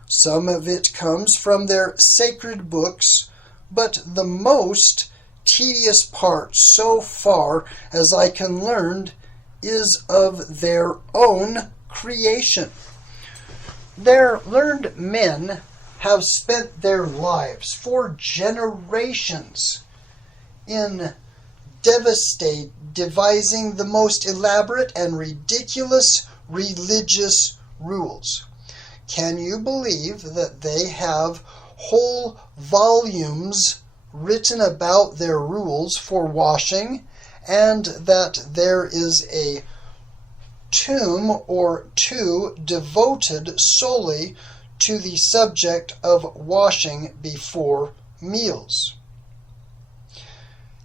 Some of it comes from their sacred books, but the most tedious part, so far as I can learn, is of their own creation. Their learned men have spent their lives for generations in devising the most elaborate and ridiculous religious rules. Can you believe that they have whole volumes written about their rules for washing, and that there is a tomb or two devoted solely to the subject of washing before meals?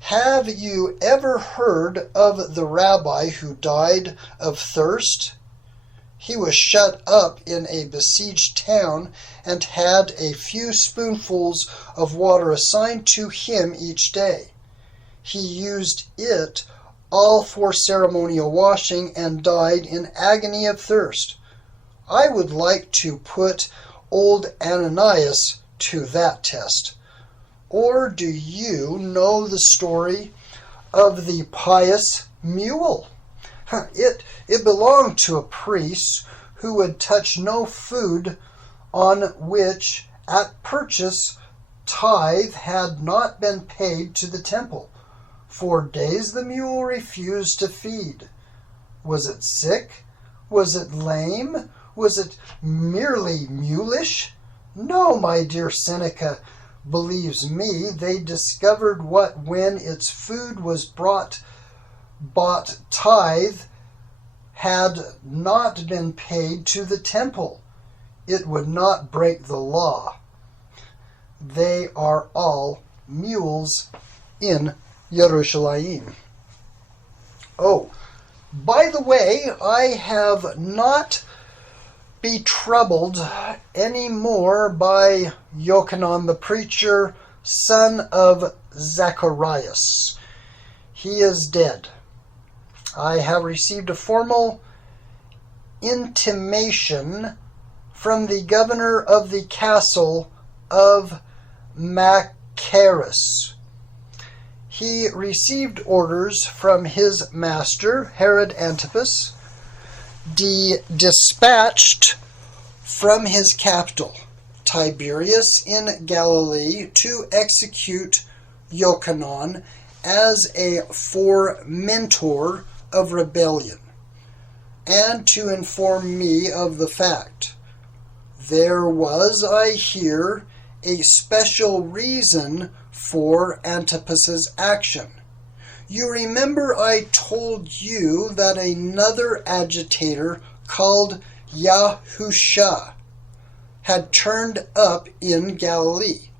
Have you ever heard of the rabbi who died of thirst? He was shut up in a besieged town and had a few spoonfuls of water assigned to him each day. He used it all for ceremonial washing and died in agony of thirst. I would like to put old Ananias to that test. Or do you know the story of the pious mule? It belonged to a priest who would touch no food on which at purchase tithe had not been paid to the temple. For days the mule refused to feed. Was it sick? Was it lame? Was it merely mulish? No, my dear Seneca believes me, they discovered what when its food was bought tithe had not been paid to the temple. It would not break the law. They are all mules in Jerusalem. Oh, by the way, I have not be troubled any more by Yochanan the preacher, son of Zacharias. He is dead. I have received a formal intimation from the governor of the castle of Machaerus. He received orders from his master, Herod Antipas, dispatched from his capital, Tiberias in Galilee, to execute Yochanan as a fomentor of rebellion, and to inform me of the fact. There was, I hear, a special reason for Antipas's action. You remember I told you that another agitator called Yahusha had turned up in Galilee.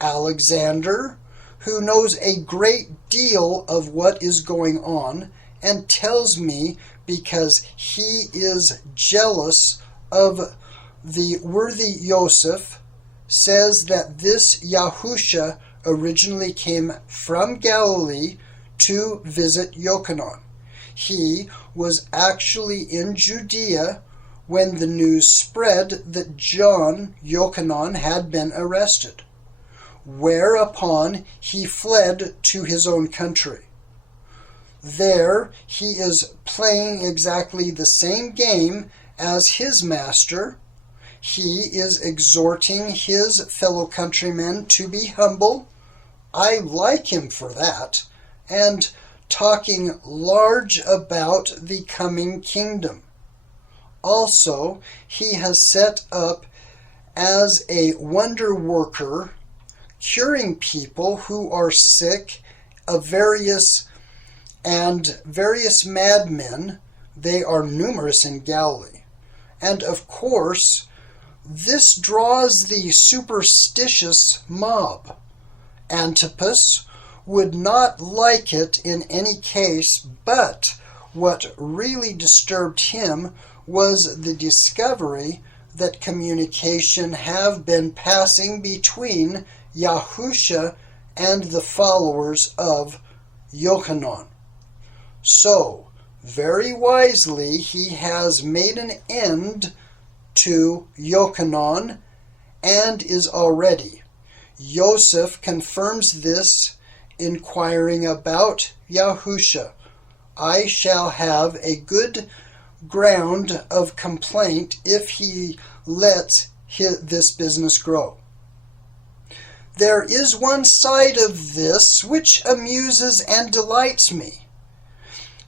Alexander, who knows a great deal of what is going on, and tells me because he is jealous of the worthy Joseph says that this Yahusha originally came from Galilee to visit Yochanan. He was actually in Judea when the news spread that John, Yochanan, had been arrested, whereupon he fled to his own country. There he is playing exactly the same game as his master. He is exhorting his fellow countrymen to be humble. I like him for that. And talking large about the coming kingdom. Also, he has set up as a wonder worker, curing people who are sick of various madmen. They are numerous in Galilee. And of course, this draws the superstitious mob. Antipas would not like it in any case, but what really disturbed him was the discovery that communication have been passing between Yahusha and the followers of Yochanan. So, very wisely, he has made an end to Yochanan and is already. Joseph confirms this, inquiring about Yahusha. I shall have a good ground of complaint if he lets this business grow. There is one side of this which amuses and delights me.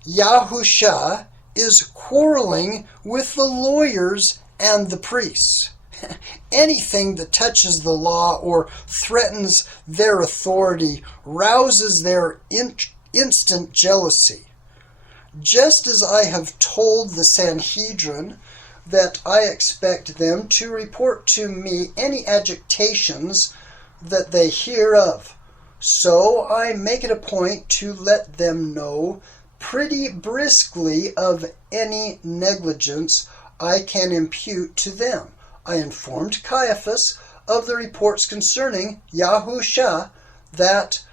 Yahusha is quarreling with the lawyers and the priests. Anything that touches the law or threatens their authority rouses their instant jealousy. Just as I have told the Sanhedrin that I expect them to report to me any agitations that they hear of, so I make it a point to let them know pretty briskly of any negligence I can impute to them. I informed Caiaphas of the reports concerning Yahusha that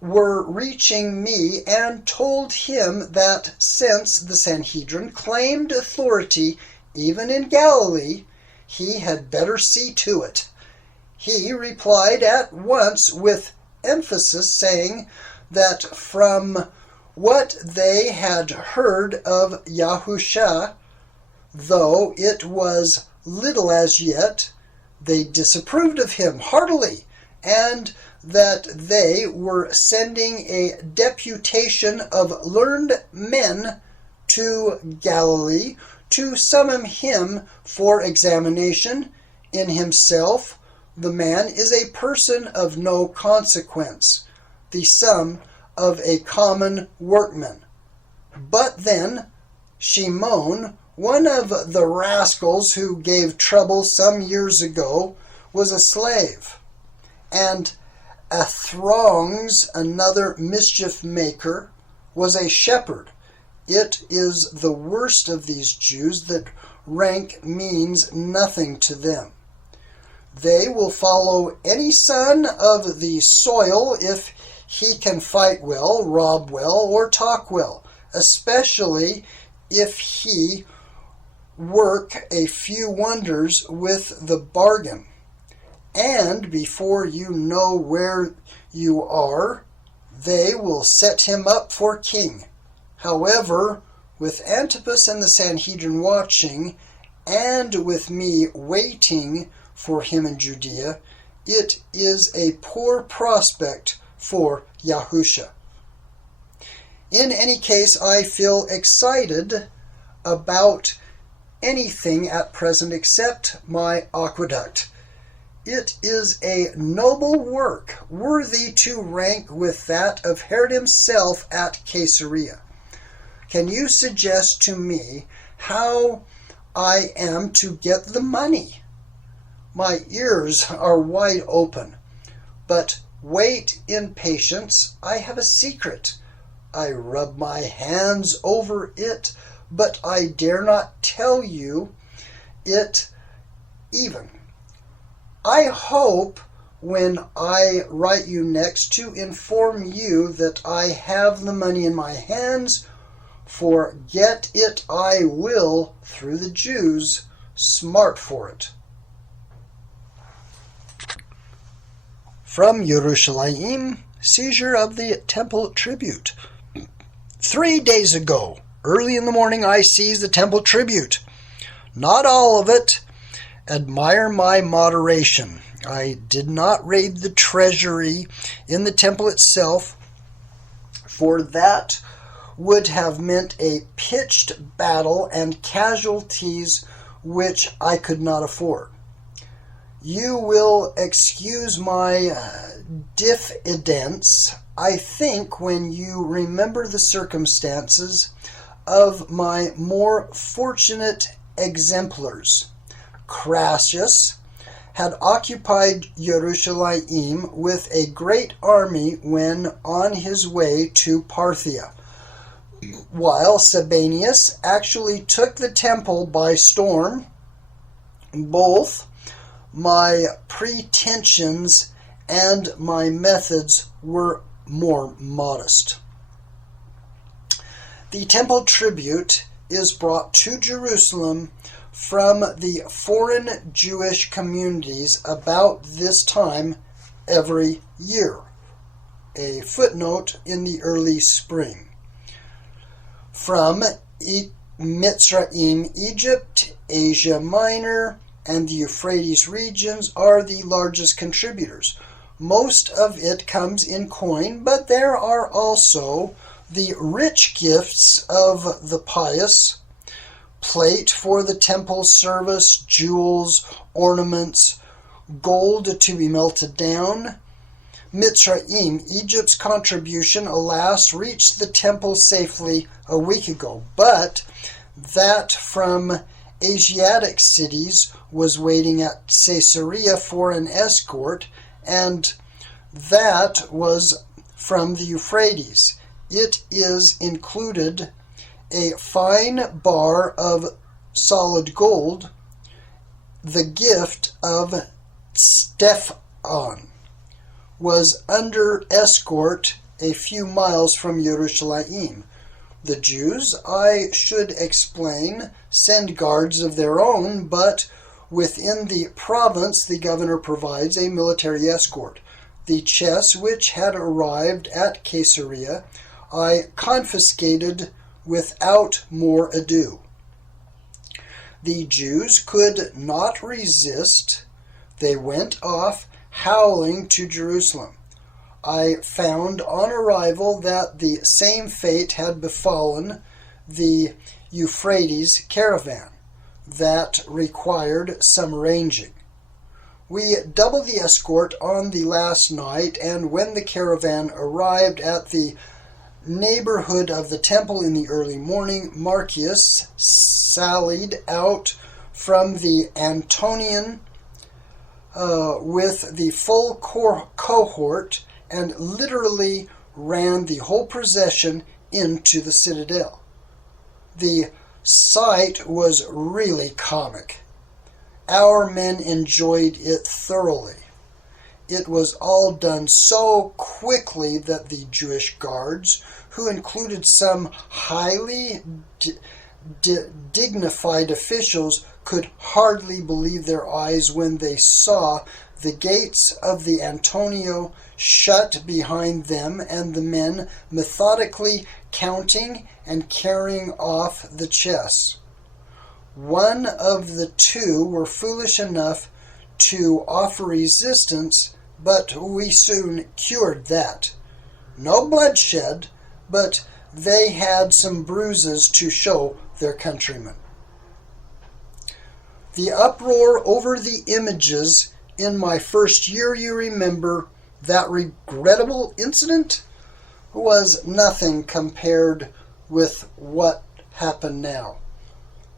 were reaching me, and told him that since the Sanhedrin claimed authority even in Galilee, he had better see to it. He replied at once with emphasis, saying that from what they had heard of Yahusha, though it was little as yet, they disapproved of him heartily, and that they were sending a deputation of learned men to Galilee to summon him for examination. In himself, the man is a person of no consequence, the son of a common workman. But then, Shimon, one of the rascals who gave trouble some years ago, was a slave, and Athrongs, another mischief maker, was a shepherd. It is the worst of these Jews that rank means nothing to them. They will follow any son of the soil if he can fight well, rob well, or talk well, especially if he work a few wonders with the bargain. And before you know where you are, they will set him up for king. However, with Antipas and the Sanhedrin watching, and with me waiting for him in Judea, it is a poor prospect for Yahusha. In any case, I feel excited about anything at present except my aqueduct. It is a noble work, worthy to rank with that of Herod himself at Caesarea. Can you suggest to me how I am to get the money? My ears are wide open, but wait in patience. I have a secret. I rub my hands over it, but I dare not tell you it even. I hope when I write you next to inform you that I have the money in my hands, for get it I will through the Jews, smart for it. From Yerushalayim, seizure of the temple tribute. 3 days ago, early in the morning, I seized the temple tribute. Not all of it. Admire my moderation. I did not raid the treasury in the temple itself, for that would have meant a pitched battle and casualties which I could not afford. You will excuse my diffidence, I think, when you remember the circumstances of my more fortunate exemplars. Crassus had occupied Yerushalayim with a great army when on his way to Parthia, while Sabinius actually took the temple by storm. Both my pretensions and my methods were more modest. The temple tribute is brought to Jerusalem from the foreign Jewish communities about this time every year. A footnote: in the early spring. From Mitzrayim, Egypt, Asia Minor, and the Euphrates regions are the largest contributors. Most of it comes in coin, but there are also the rich gifts of the pious: plate for the temple service, jewels, ornaments, gold to be melted down. Mitzrayim, Egypt's contribution, alas, reached the temple safely a week ago, but that from Asiatic cities was waiting at Caesarea for an escort, and that was from the Euphrates. It is included a fine bar of solid gold, the gift of Stephan, was under escort a few miles from Yerushalayim. The Jews, I should explain, send guards of their own, but within the province the governor provides a military escort. The chest which had arrived at Caesarea I confiscated without more ado. The Jews could not resist. They went off howling to Jerusalem. I found on arrival that the same fate had befallen the Euphrates caravan. That required some arranging. We doubled the escort on the last night, and when the caravan arrived at the neighborhood of the temple in the early morning, Marcius sallied out from the Antonian with the full cohort and literally ran the whole procession into the citadel. The sight was really comic. Our men enjoyed it thoroughly. It was all done so quickly that the Jewish guards, who included some highly dignified officials, could hardly believe their eyes when they saw the gates of the Antonio shut behind them and the men methodically counting and carrying off the chests. One of the two were foolish enough to offer resistance, but we soon cured that. No bloodshed, but they had some bruises to show their countrymen. The uproar over the images in my first year, you remember, that regrettable incident, was nothing compared with what happened now.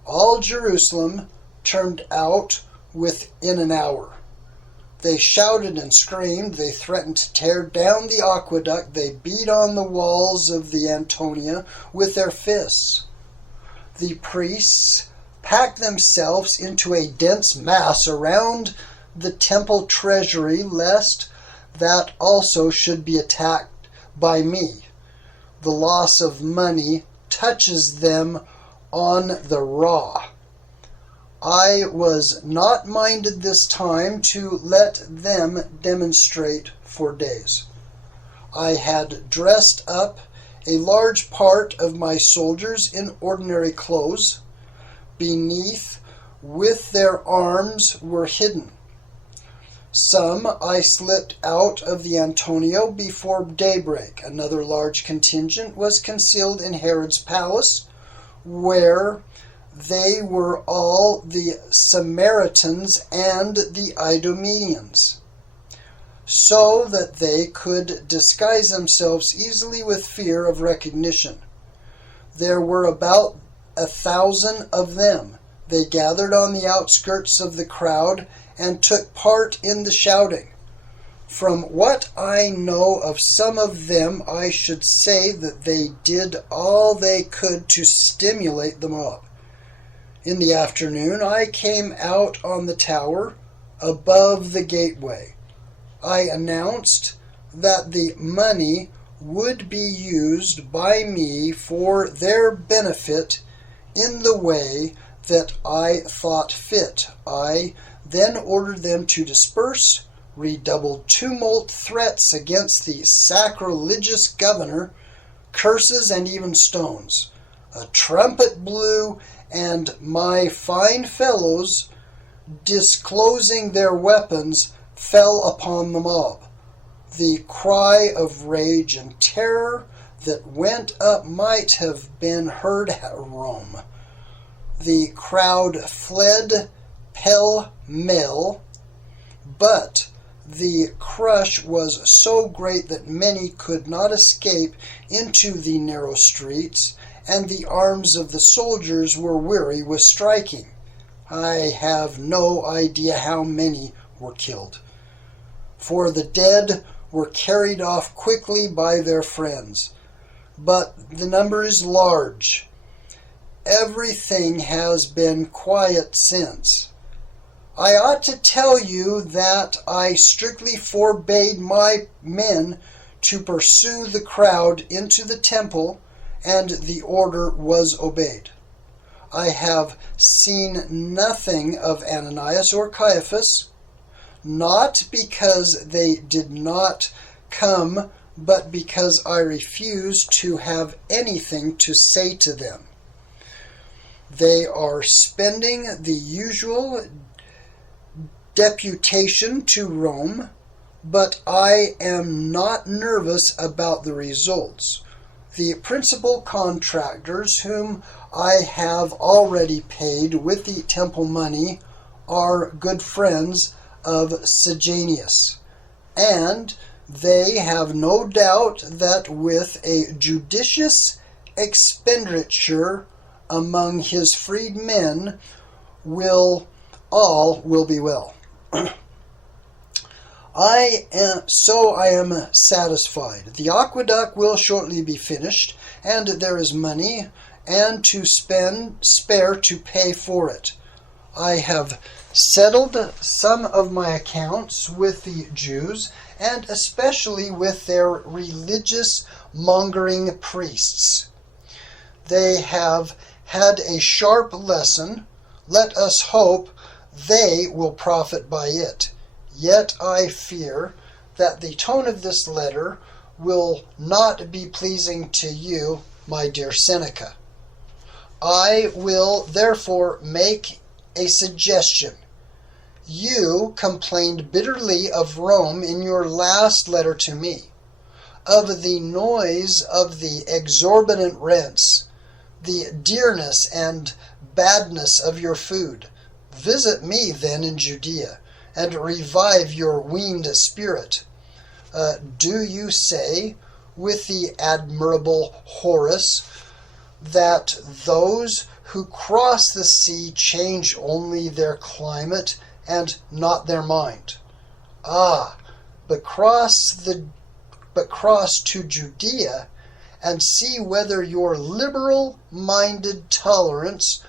All Jerusalem turned out within an hour. They shouted and screamed. They threatened to tear down the aqueduct. They beat on the walls of the Antonia with their fists. The priests pack themselves into a dense mass around the temple treasury, lest that also should be attacked by me. The loss of money touches them on the raw. I was not minded this time to let them demonstrate for days. I had dressed up a large part of my soldiers in ordinary clothes. Beneath, with their arms were hidden. Some I slipped out of the Antonio before daybreak. Another large contingent was concealed in Herod's palace, where they were all the Samaritans and the Idumeans, so that they could disguise themselves easily with fear of recognition. There were about 1,000 of them. They gathered on the outskirts of the crowd and took part in the shouting. From what I know of some of them, I should say that they did all they could to stimulate the mob. In the afternoon, I came out on the tower above the gateway. I announced that the money would be used by me for their benefit in the way that I thought fit. I then ordered them to disperse, redoubled tumult, threats against the sacrilegious governor, curses, and even stones. A trumpet blew, and my fine fellows, disclosing their weapons, fell upon the mob. The cry of rage and terror that went up might have been heard at Rome. The crowd fled pell-mell, but the crush was so great that many could not escape into the narrow streets, and the arms of the soldiers were weary with striking. I have no idea how many were killed, for the dead were carried off quickly by their friends. But the number is large. Everything has been quiet since. I ought to tell you that I strictly forbade my men to pursue the crowd into the temple, and the order was obeyed. I have seen nothing of Ananias or Caiaphas, not because they did not come, but because I refused to have anything to say to them. They are spending the usual deputation to Rome, but I am not nervous about the results. The principal contractors, whom I have already paid with the temple money, are good friends of Sejanus, and they have no doubt that with a judicious expenditure among his freedmen all will be well. I am satisfied. The aqueduct will shortly be finished, and there is money and to spare to pay for it. I have settled some of my accounts with the Jews, and especially with their religious mongering priests. They have had a sharp lesson. Let us hope they will profit by it. Yet I fear that the tone of this letter will not be pleasing to you, my dear Seneca. I will therefore make a suggestion. You complained bitterly of Rome in your last letter to me, of the noise of the exorbitant rents, the dearness and badness of your food. Visit me then in Judea, and revive your weaned spirit. Do you say, with the admirable Horace, that those who cross the sea change only their climate and not their mind? But cross to Judea, and see whether your liberal-minded tolerance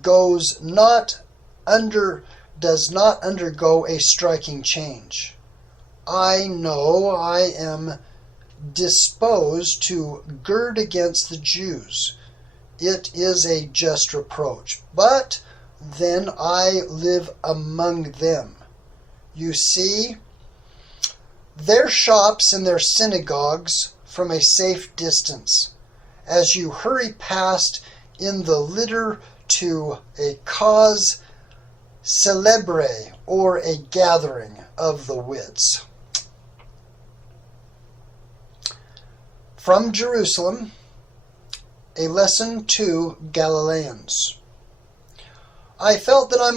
does not undergo a striking change. I know I am disposed to gird against the Jews. It is a just reproach, but then I live among them. You see, their shops and their synagogues from a safe distance, as you hurry past in the litter to a cause celebre, or a gathering of the wits. From Jerusalem, a lesson to Galileans. I felt that I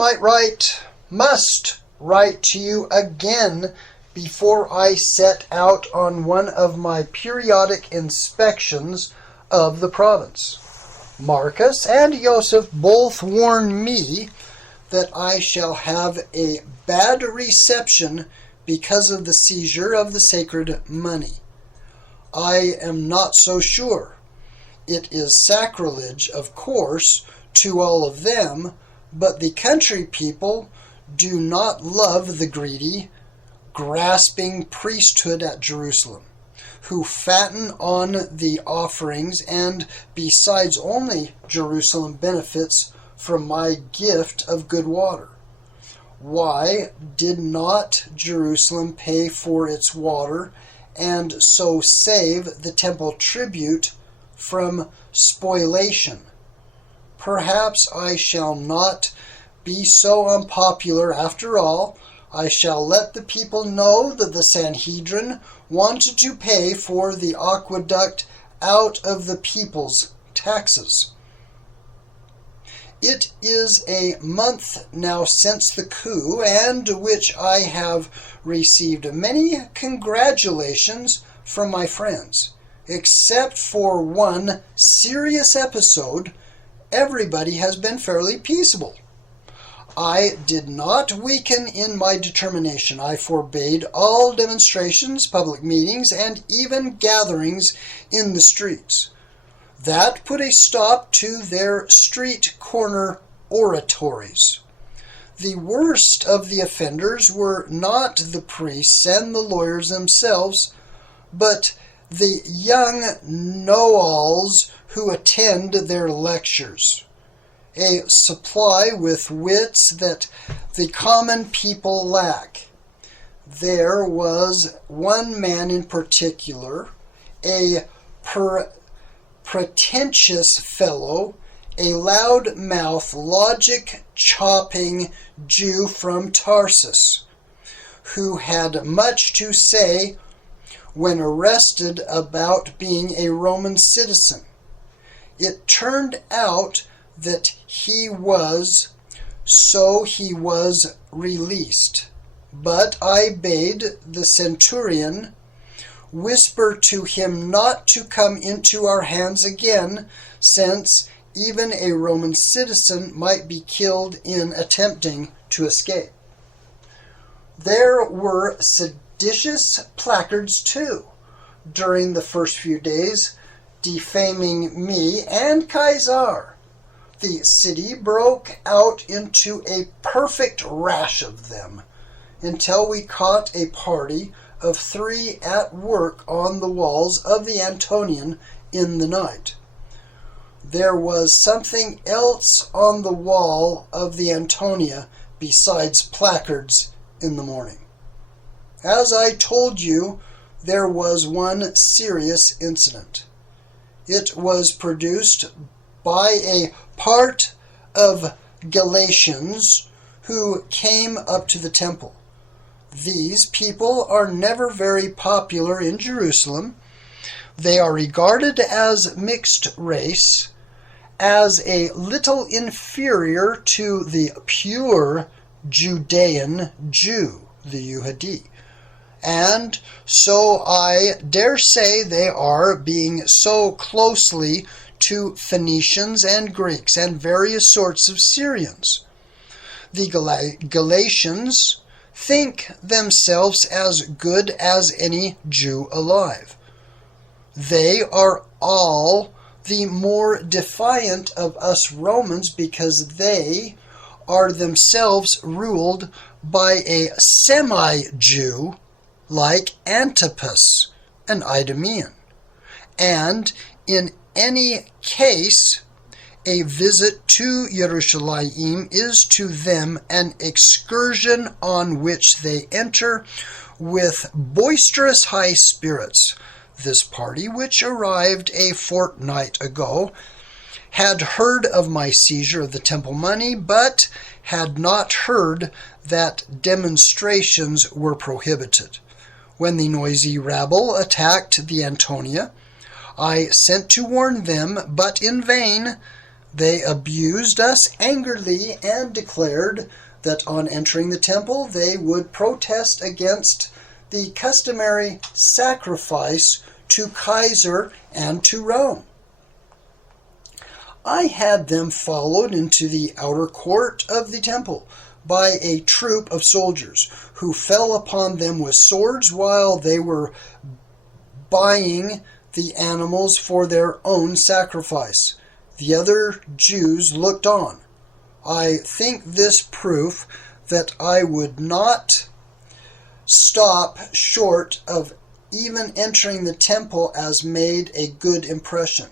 must write to you again before I set out on one of my periodic inspections of the province. Marcus and Joseph both warn me that I shall have a bad reception because of the seizure of the sacred money. I am not so sure. It is sacrilege, of course, to all of them, but the country people do not love the greedy, grasping priesthood at Jerusalem, who fatten on the offerings, and besides only Jerusalem benefits from my gift of good water. Why did not Jerusalem pay for its water and so save the temple tribute from spoliation? Perhaps I shall not be so unpopular after all. I shall let the people know that the Sanhedrin wanted to pay for the aqueduct out of the people's taxes. It is a month now since the coup, and which I have received many congratulations from my friends. Except for one serious episode, everybody has been fairly peaceable. I did not weaken in my determination. I forbade all demonstrations, public meetings, and even gatherings in the streets. That put a stop to their street corner oratories. The worst of the offenders were not the priests and the lawyers themselves, but the young know-alls who attend their lectures. A supply with wits that the common people lack. There was one man in particular, a pretentious fellow, a loud-mouthed, logic-chopping Jew from Tarsus, who had much to say when arrested about being a Roman citizen. It turned out that he was released. But I bade the centurion whisper to him not to come into our hands again, since even a Roman citizen might be killed in attempting to escape. There were seditious placards, too, during the first few days, defaming me and Caesar. The city broke out into a perfect rash of them, until we caught a party of 3 at work on the walls of the Antonian in the night. There was something else on the wall of the Antonia besides placards in the morning. As I told you, there was one serious incident. It was produced by a part of Galatians who came up to the temple. These people are never very popular in Jerusalem. They are regarded as mixed race, as a little inferior to the pure Judean Jew, the Yahudi. And so I dare say they are, being so closely to Phoenicians and Greeks and various sorts of Syrians. The Galatians think themselves as good as any Jew alive. They are all the more defiant of us Romans, because they are themselves ruled by a semi-Jew like Antipas, an Idumean. And in any case, a visit to Jerusalem is to them an excursion on which they enter with boisterous high spirits. This party, which arrived a fortnight ago, had heard of my seizure of the temple money, but had not heard that demonstrations were prohibited. When the noisy rabble attacked the Antonia, I sent to warn them, but in vain. They abused us angrily and declared that on entering the temple they would protest against the customary sacrifice to Caesar and to Rome. I had them followed into the outer court of the temple by a troop of soldiers, who fell upon them with swords while they were buying the animals for their own sacrifice. The other Jews looked on. I think this proof that I would not stop short of even entering the temple as made a good impression.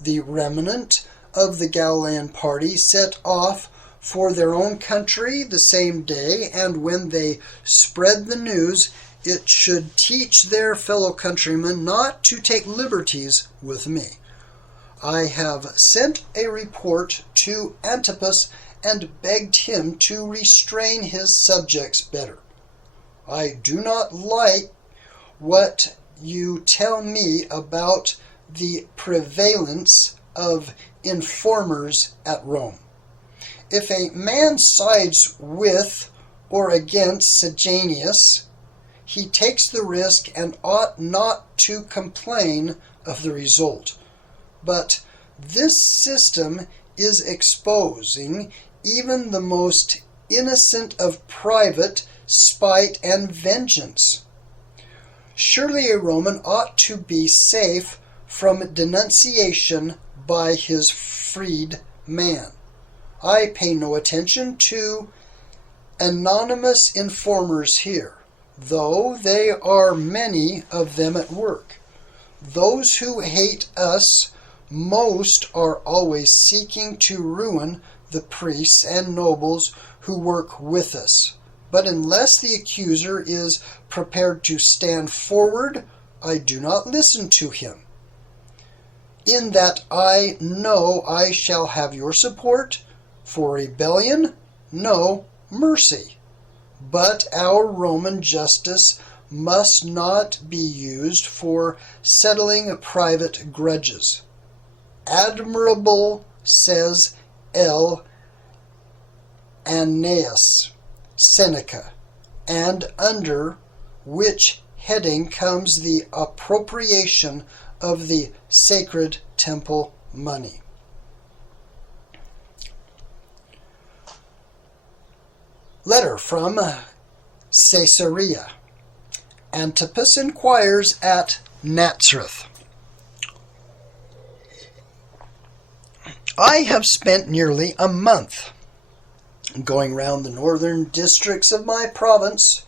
The remnant of the Galilean party set off for their own country the same day, and when they spread the news, it should teach their fellow countrymen not to take liberties with me. I have sent a report to Antipas and begged him to restrain his subjects better. I do not like what you tell me about the prevalence of informers at Rome. If a man sides with or against Sejanus, he takes the risk and ought not to complain of the result. But this system is exposing even the most innocent of private spite and vengeance. Surely a Roman ought to be safe from denunciation by his freed man. I pay no attention to anonymous informers here, though they are many of them at work. Those who hate us most are always seeking to ruin the priests and nobles who work with us. But unless the accuser is prepared to stand forward, I do not listen to him. In that I know I shall have your support. For rebellion, no mercy. But our Roman justice must not be used for settling private grudges. Admirable, says Annaeus Seneca, and under which heading comes the appropriation of the sacred temple money. Letter from Caesarea. Antipas inquires at Nazareth. I have spent nearly a month going round the northern districts of my province.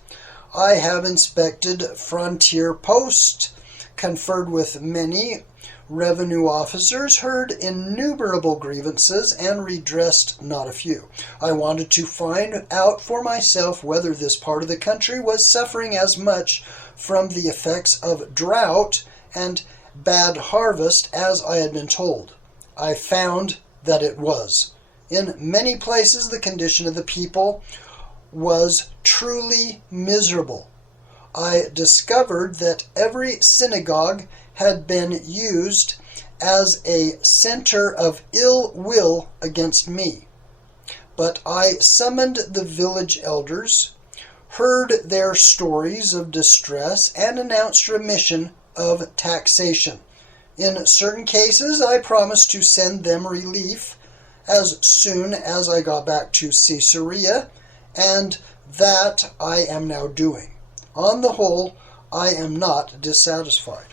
I have inspected frontier posts, conferred with many revenue officers, heard innumerable grievances, and redressed not a few. I wanted to find out for myself whether this part of the country was suffering as much from the effects of drought and bad harvest as I had been told. I found that it was. In many places the condition of the people was truly miserable. I discovered that every synagogue had been used as a center of ill will against me. But I summoned the village elders, heard their stories of distress, and announced remission of taxation. In certain cases, I promised to send them relief as soon as I got back to Caesarea, and that I am now doing. On the whole, I am not dissatisfied.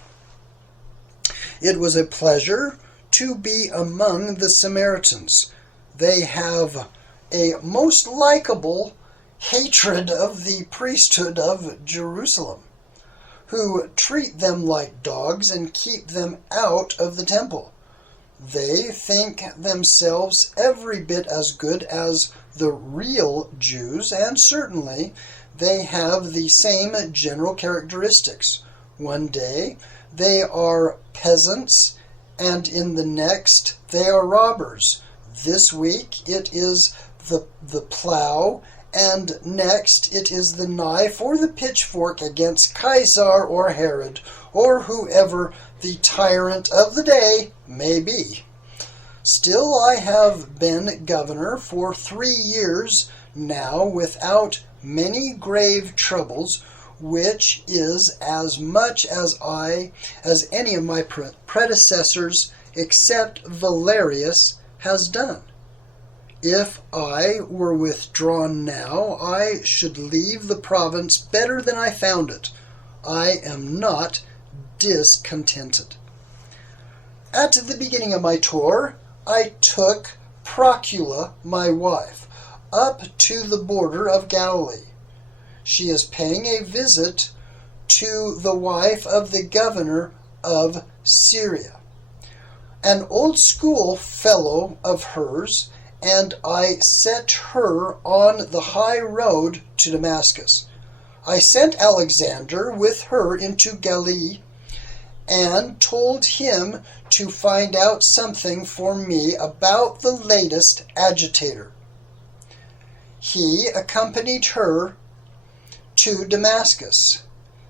It was a pleasure to be among the Samaritans. They have a most likable hatred of the priesthood of Jerusalem, who treat them like dogs and keep them out of the temple. They think themselves every bit as good as the real Jews, and certainly they have the same general characteristics. One day they are peasants, and in the next they are robbers. This week it is the plow, and next it is the knife or the pitchfork against Caesar or Herod, or whoever the tyrant of the day may be. Still, I have been governor for 3 years now without many grave troubles, which is as much as any of my predecessors except Valerius has done. If I were withdrawn now, I should leave the province better than I found it. I am not discontented. At the beginning of my tour, I took Procula, my wife, up to the border of Galilee. She is paying a visit to the wife of the governor of Syria, an old school fellow of hers, and I set her on the high road to Damascus. I sent Alexander with her into Galilee and told him to find out something for me about the latest agitator. He accompanied her to Damascus.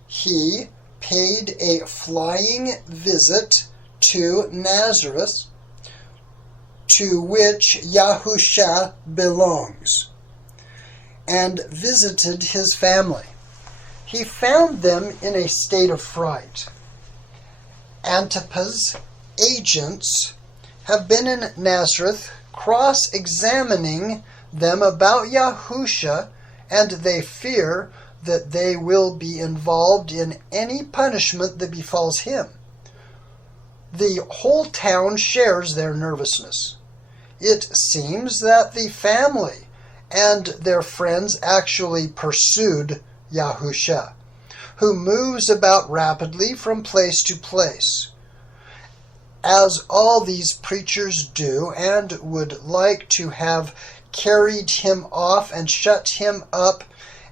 He paid a flying visit to Nazareth, to which Yahusha belongs, and visited his family. He found them in a state of fright. Antipas' agents have been in Nazareth cross-examining them about Yahusha, and they fear that they will be involved in any punishment that befalls him. The whole town shares their nervousness. It seems that the family and their friends actually pursued Yahusha, who moves about rapidly from place to place, as all these preachers do, and would like to have carried him off and shut him up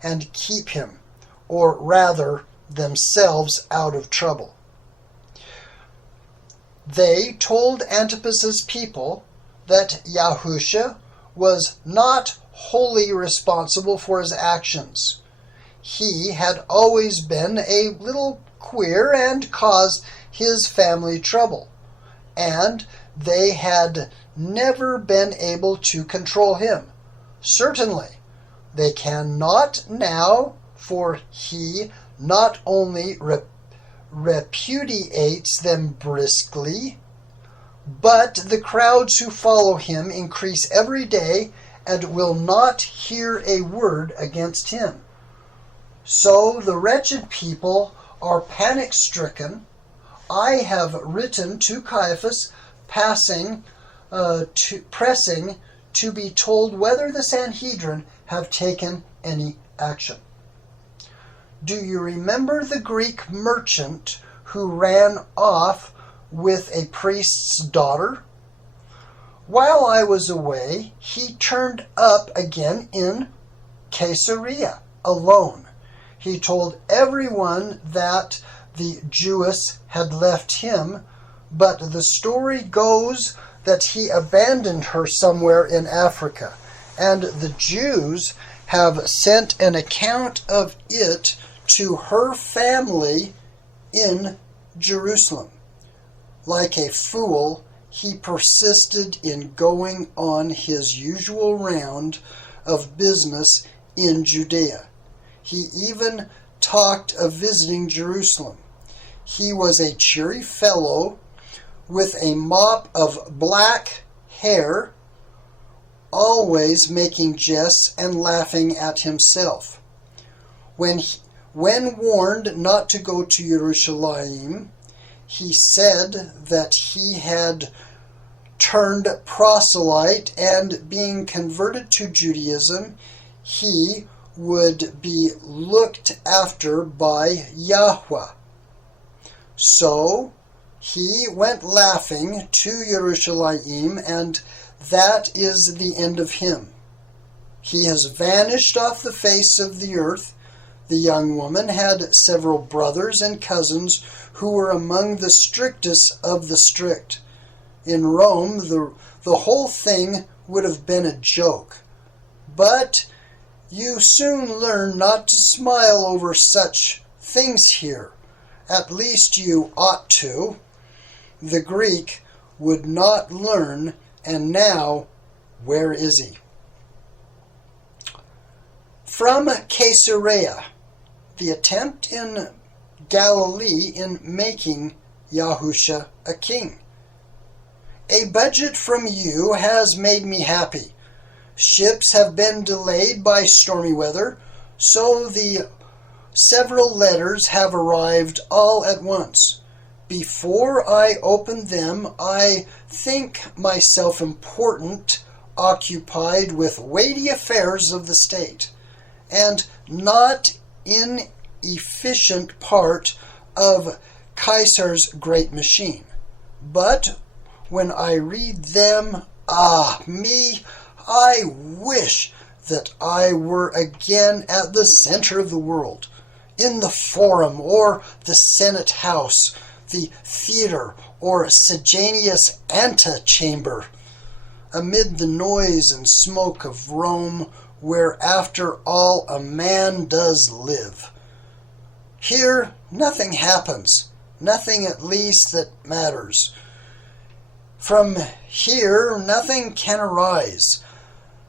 and keep him, or rather themselves, out of trouble. They told Antipas's people that Yahusha was not wholly responsible for his actions. He had always been a little queer and caused his family trouble, and they had never been able to control him. Certainly, they cannot now, for he not only repudiates them briskly, but the crowds who follow him increase every day and will not hear a word against him. So the wretched people are panic-stricken. I have written to Caiaphas, pressing to be told whether the Sanhedrin have taken any action. Do you remember the Greek merchant who ran off with a priest's daughter? While I was away, he turned up again in Caesarea alone. He told everyone that the Jewess had left him, but the story goes that he abandoned her somewhere in Africa, and the Jews have sent an account of it to her family in Jerusalem. Like a fool, he persisted in going on his usual round of business in Judea. He even talked of visiting Jerusalem. He was a cheery fellow with a mop of black hair, always making jests and laughing at himself. When warned not to go to Jerusalem, he said that he had turned proselyte, and being converted to Judaism, he would be looked after by YHWH. So he went laughing to Jerusalem, and that is the end of him. He has vanished off the face of the earth. The young woman had several brothers and cousins who were among the strictest of the strict. In Rome, the whole thing would have been a joke. But you soon learn not to smile over such things here. At least you ought to. The Greek would not learn, and now, where is he? From Caesarea, the attempt in Galilee in making Yahusha a king. A budget from you has made me happy. Ships have been delayed by stormy weather, so the several letters have arrived all at once. Before I open them, I think myself important, occupied with weighty affairs of the state, and not inefficient part of Caesar's great machine. But when I read them, I wish that I were again at the center of the world, in the Forum or the Senate House, the theater or Sejanus antechamber, amid the noise and smoke of Rome, where after all a man does live. Here nothing happens, nothing at least that matters. From here nothing can arise.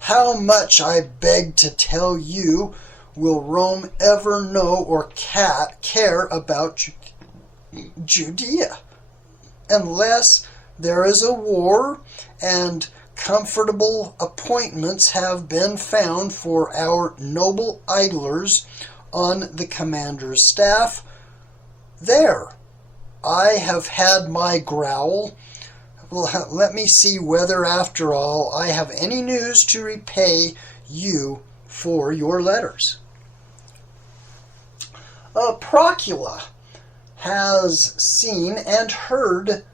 How much, I beg to tell you, will Rome ever know or care about Judea, unless there is a war and comfortable appointments have been found for our noble idlers on the commander's staff? There, I have had my growl. Well, let me see whether, after all, I have any news to repay you for your letters. Procula has seen and heard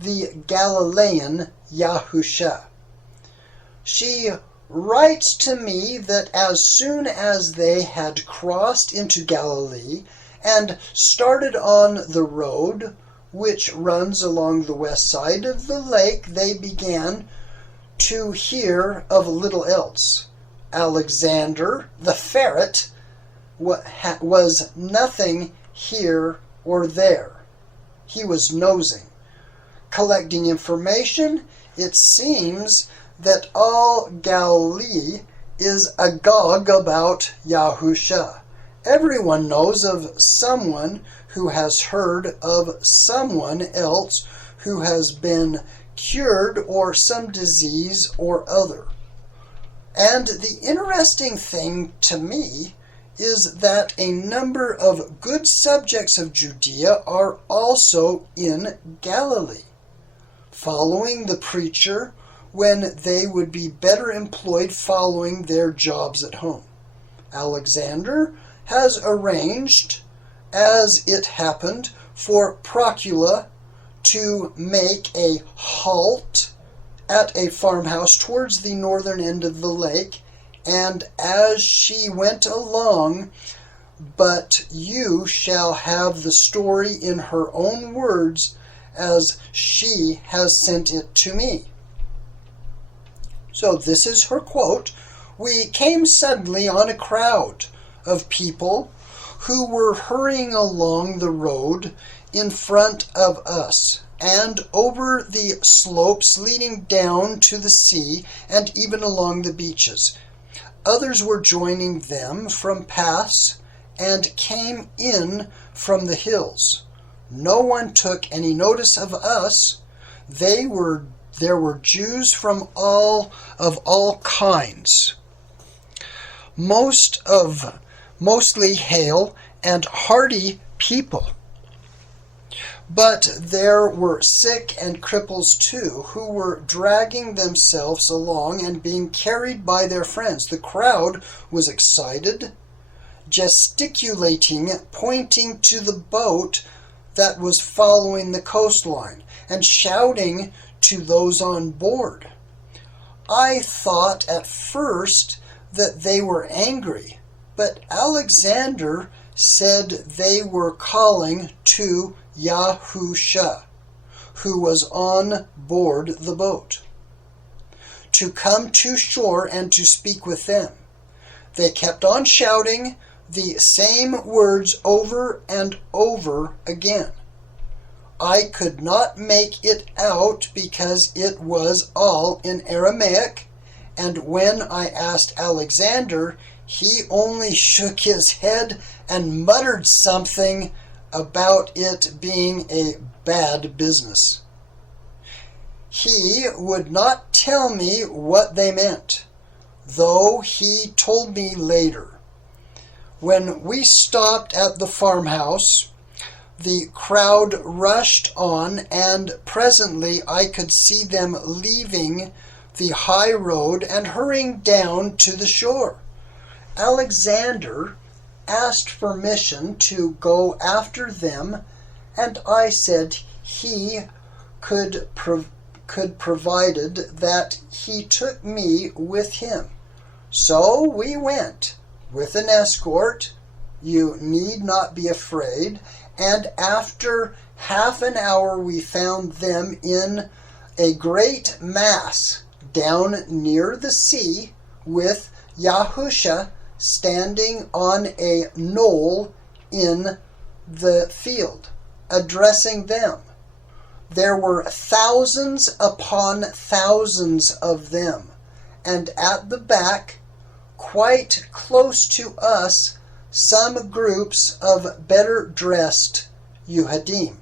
the Galilean Yahusha. She writes to me that as soon as they had crossed into Galilee and started on the road which runs along the west side of the lake, they began to hear of little else. Alexander the ferret was nothing here or there. He was nosing, collecting information. It seems that all Galilee is agog about Yahusha. Everyone knows of someone who has heard of someone else who has been cured or some disease or other. And the interesting thing to me is that a number of good subjects of Judea are also in Galilee, following the preacher when they would be better employed following their jobs at home. Alexander has arranged, as it happened, for Procula to make a halt at a farmhouse towards the northern end of the lake, and as she went along, but you shall have the story in her own words, as she has sent it to me. So this is her quote. We came suddenly on a crowd of people who were hurrying along the road in front of us, and over the slopes leading down to the sea, and even along the beaches. Others were joining them from paths and came in from the hills. No one took any notice of us. There were Jews from all kinds, mostly hale and hearty people. But there were sick and cripples too, who were dragging themselves along and being carried by their friends. The crowd was excited, gesticulating, pointing to the boat that was following the coastline, and shouting to those on board. I thought at first that they were angry, but Alexander said they were calling to Yahusha, who was on board the boat, to come to shore and to speak with them. They kept on shouting the same words over and over again. I could not make it out because it was all in Aramaic, and when I asked Alexander, he only shook his head and muttered something about it being a bad business. He would not tell me what they meant, though he told me later. When we stopped at the farmhouse, the crowd rushed on, and presently I could see them leaving the high road and hurrying down to the shore. Alexander asked permission to go after them, and I said he could provided that he took me with him. So we went with an escort. You need not be afraid. And after half an hour we found them in a great mass down near the sea, with Yahusha standing on a knoll in the field, addressing them. There were thousands upon thousands of them, and at the back, quite close to us, some groups of better dressed Yuhadim,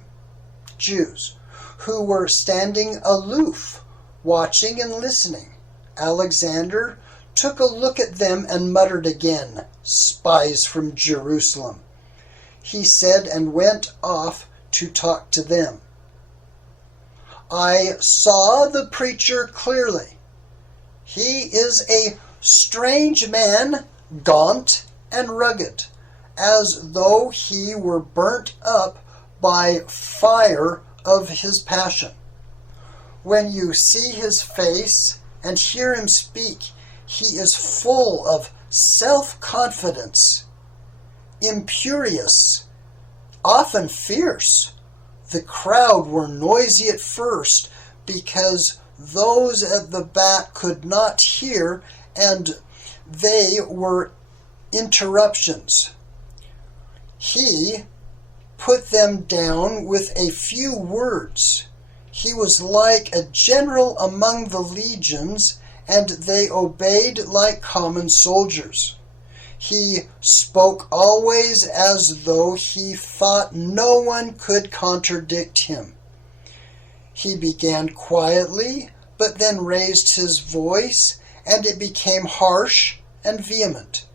Jews, who were standing aloof, watching and listening. Alexander took a look at them and muttered again, "Spies from Jerusalem," he said, and went off to talk to them. I saw the preacher clearly. He is a strange man, gaunt and rugged, as though he were burnt up by fire of his passion. When you see his face and hear him speak, he is full of self-confidence, imperious, often fierce. The crowd were noisy at first because those at the back could not hear, and they were interruptions. He put them down with a few words. He was like a general among the legions, and they obeyed like common soldiers. He spoke always as though he thought no one could contradict him. He began quietly, but then raised his voice, and it became harsh and vehement.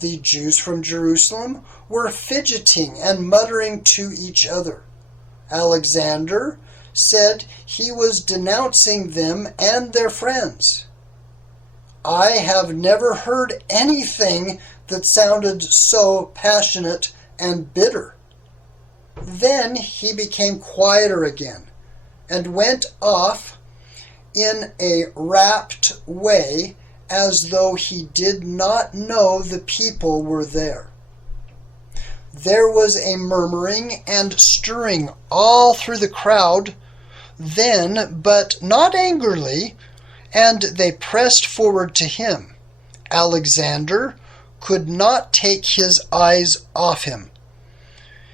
The Jews from Jerusalem were fidgeting and muttering to each other. Alexander said he was denouncing them and their friends. I have never heard anything that sounded so passionate and bitter. Then he became quieter again and went off in a rapt way, as though he did not know the people were there. There was a murmuring and stirring all through the crowd then, but not angrily, and they pressed forward to him. Alexander could not take his eyes off him.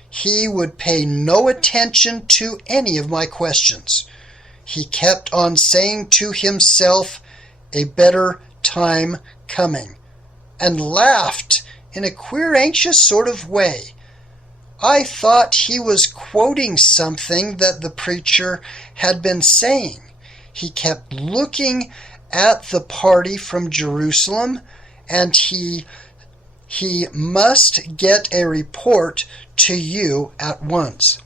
He would pay no attention to any of my questions. He kept on saying to himself, "A better time coming," and laughed in a queer, anxious sort of way. I thought he was quoting something that the preacher had been saying. He kept looking at the party from Jerusalem, and he must get a report to you at once.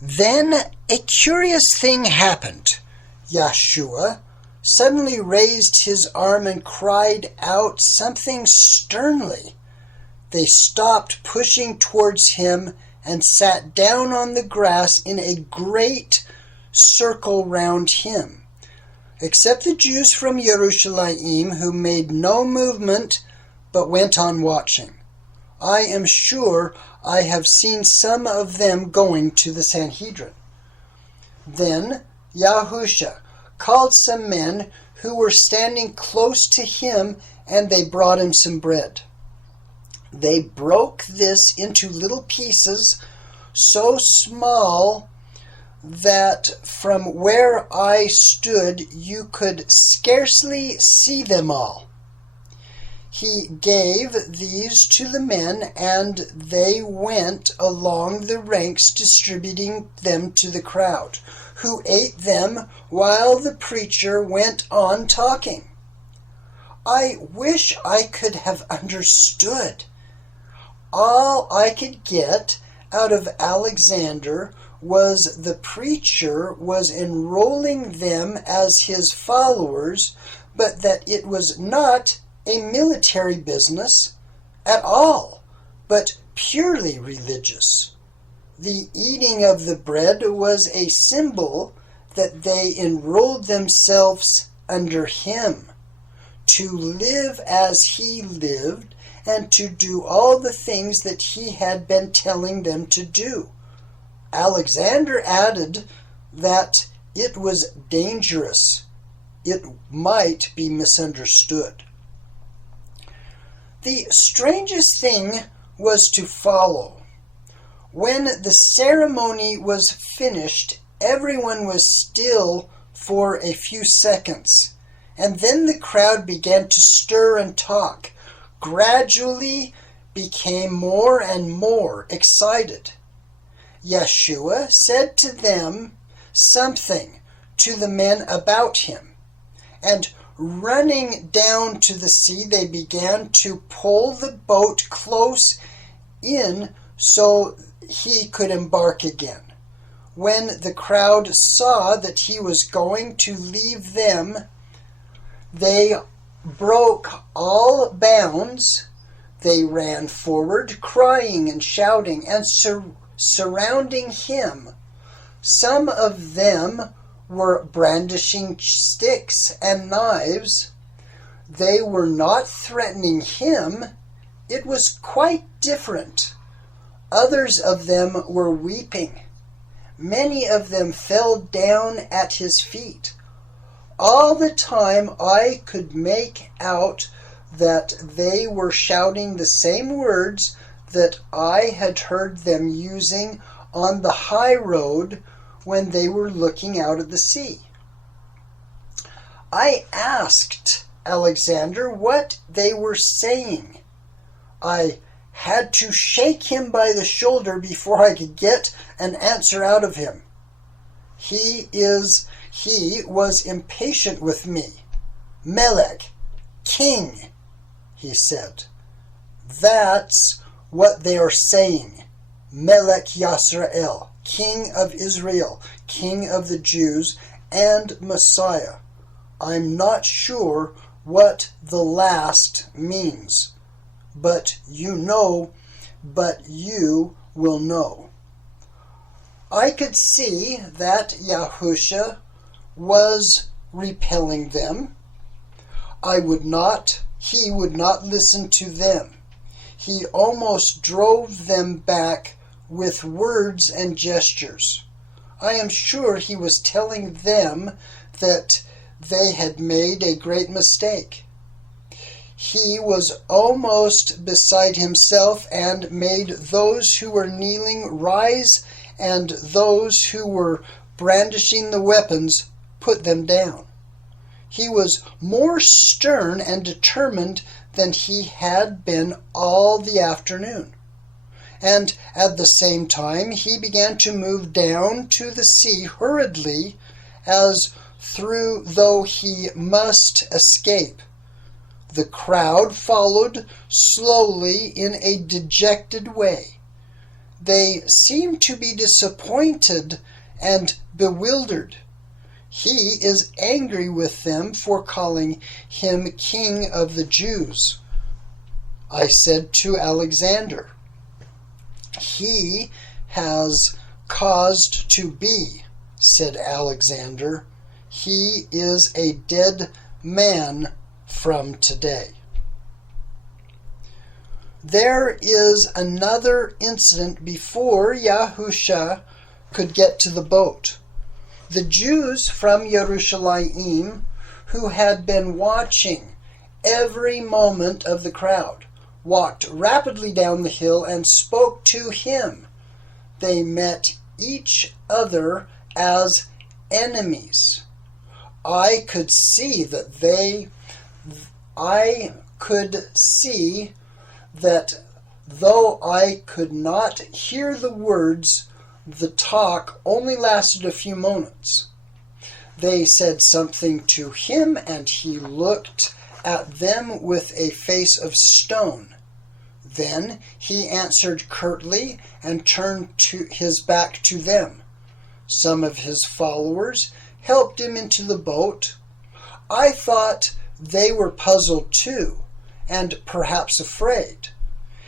Then a curious thing happened. Yahusha suddenly raised his arm and cried out something sternly. They stopped pushing towards him and sat down on the grass in a great circle round him, except the Jews from Jerusalem, who made no movement but went on watching. I am sure I have seen some of them going to the Sanhedrin. Then Yahusha called some men who were standing close to him, and they brought him some bread. They broke this into little pieces so small that from where I stood you could scarcely see them all. He gave these to the men, and they went along the ranks distributing them to the crowd, who ate them while the preacher went on talking. I wish I could have understood. All I could get out of Alexander was the preacher was enrolling them as his followers, but that it was not a military business at all, but purely religious. The eating of the bread was a symbol that they enrolled themselves under him, to live as he lived and to do all the things that he had been telling them to do. Alexander added that it was dangerous. It might be misunderstood. The strangest thing was to follow. When the ceremony was finished, everyone was still for a few seconds, and then the crowd began to stir and talk, gradually became more and more excited. Yeshua said to them something to the men about him, and running down to the sea, they began to pull the boat close in so he could embark again. When the crowd saw that he was going to leave them, they broke all bounds. They ran forward, crying and shouting and surrounding him. Some of them were brandishing sticks and knives. They were not threatening him. It was quite different. Others of them were weeping. Many of them fell down at his feet. All the time I could make out that they were shouting the same words that I had heard them using on the high road when they were looking out at the sea. I asked Alexander what they were saying. I had to shake him by the shoulder before I could get an answer out of him. He was impatient with me. Melech, king, he said. That's what they are saying. Melech Yisrael, king of Israel, king of the Jews, and Messiah. I'm not sure what the last means, but you will know. I could see that Yahusha was repelling them. He would not listen to them. He almost drove them back with words and gestures. I am sure he was telling them that they had made a great mistake. He was almost beside himself and made those who were kneeling rise and those who were brandishing the weapons put them down. He was more stern and determined than he had been all the afternoon. And at the same time he began to move down to the sea hurriedly, as though he must escape. The crowd followed slowly in a dejected way. they seem to be disappointed and bewildered. He is angry with them for calling him King of the Jews. I said to Alexander, "He has caused to be," said Alexander. "He is a dead man from today." There is another incident before Yahusha could get to the boat. The Jews from Jerusalem, who had been watching every moment of the crowd, walked rapidly down the hill and spoke to him. They met each other as enemies. I could see that though I could not hear the words, the talk only lasted a few moments. They said something to him, and he looked at them with a face of stone. Then he answered curtly and turned his back to them. Some of his followers helped him into the boat. I thought they were puzzled too, and perhaps afraid.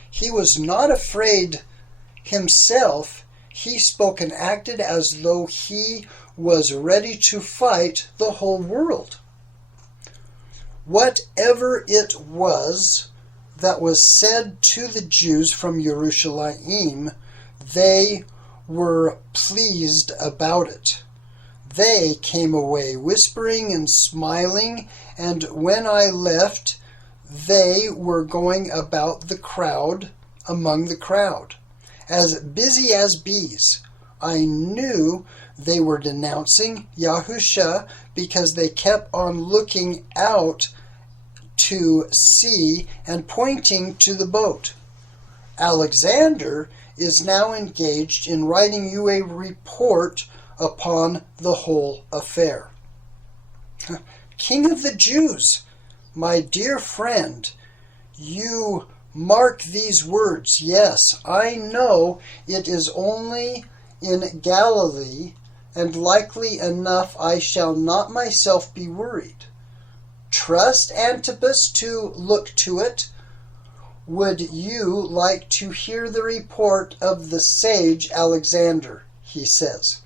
He was not afraid himself. He spoke and acted as though he was ready to fight the whole world. Whatever it was that was said to the Jews from Jerusalem, they were pleased about it. They came away whispering and smiling, and when I left, they were going about among the crowd, as busy as bees. I knew they were denouncing Yahusha because they kept on looking out to sea and pointing to the boat. Alexander is now engaged in writing you a report upon the whole affair. King of the Jews, my dear friend, you mark these words. Yes, I know it is only in Galilee, and likely enough I shall not myself be worried. Trust Antipas to look to it. Would you like to hear the report of the sage Alexander? He says.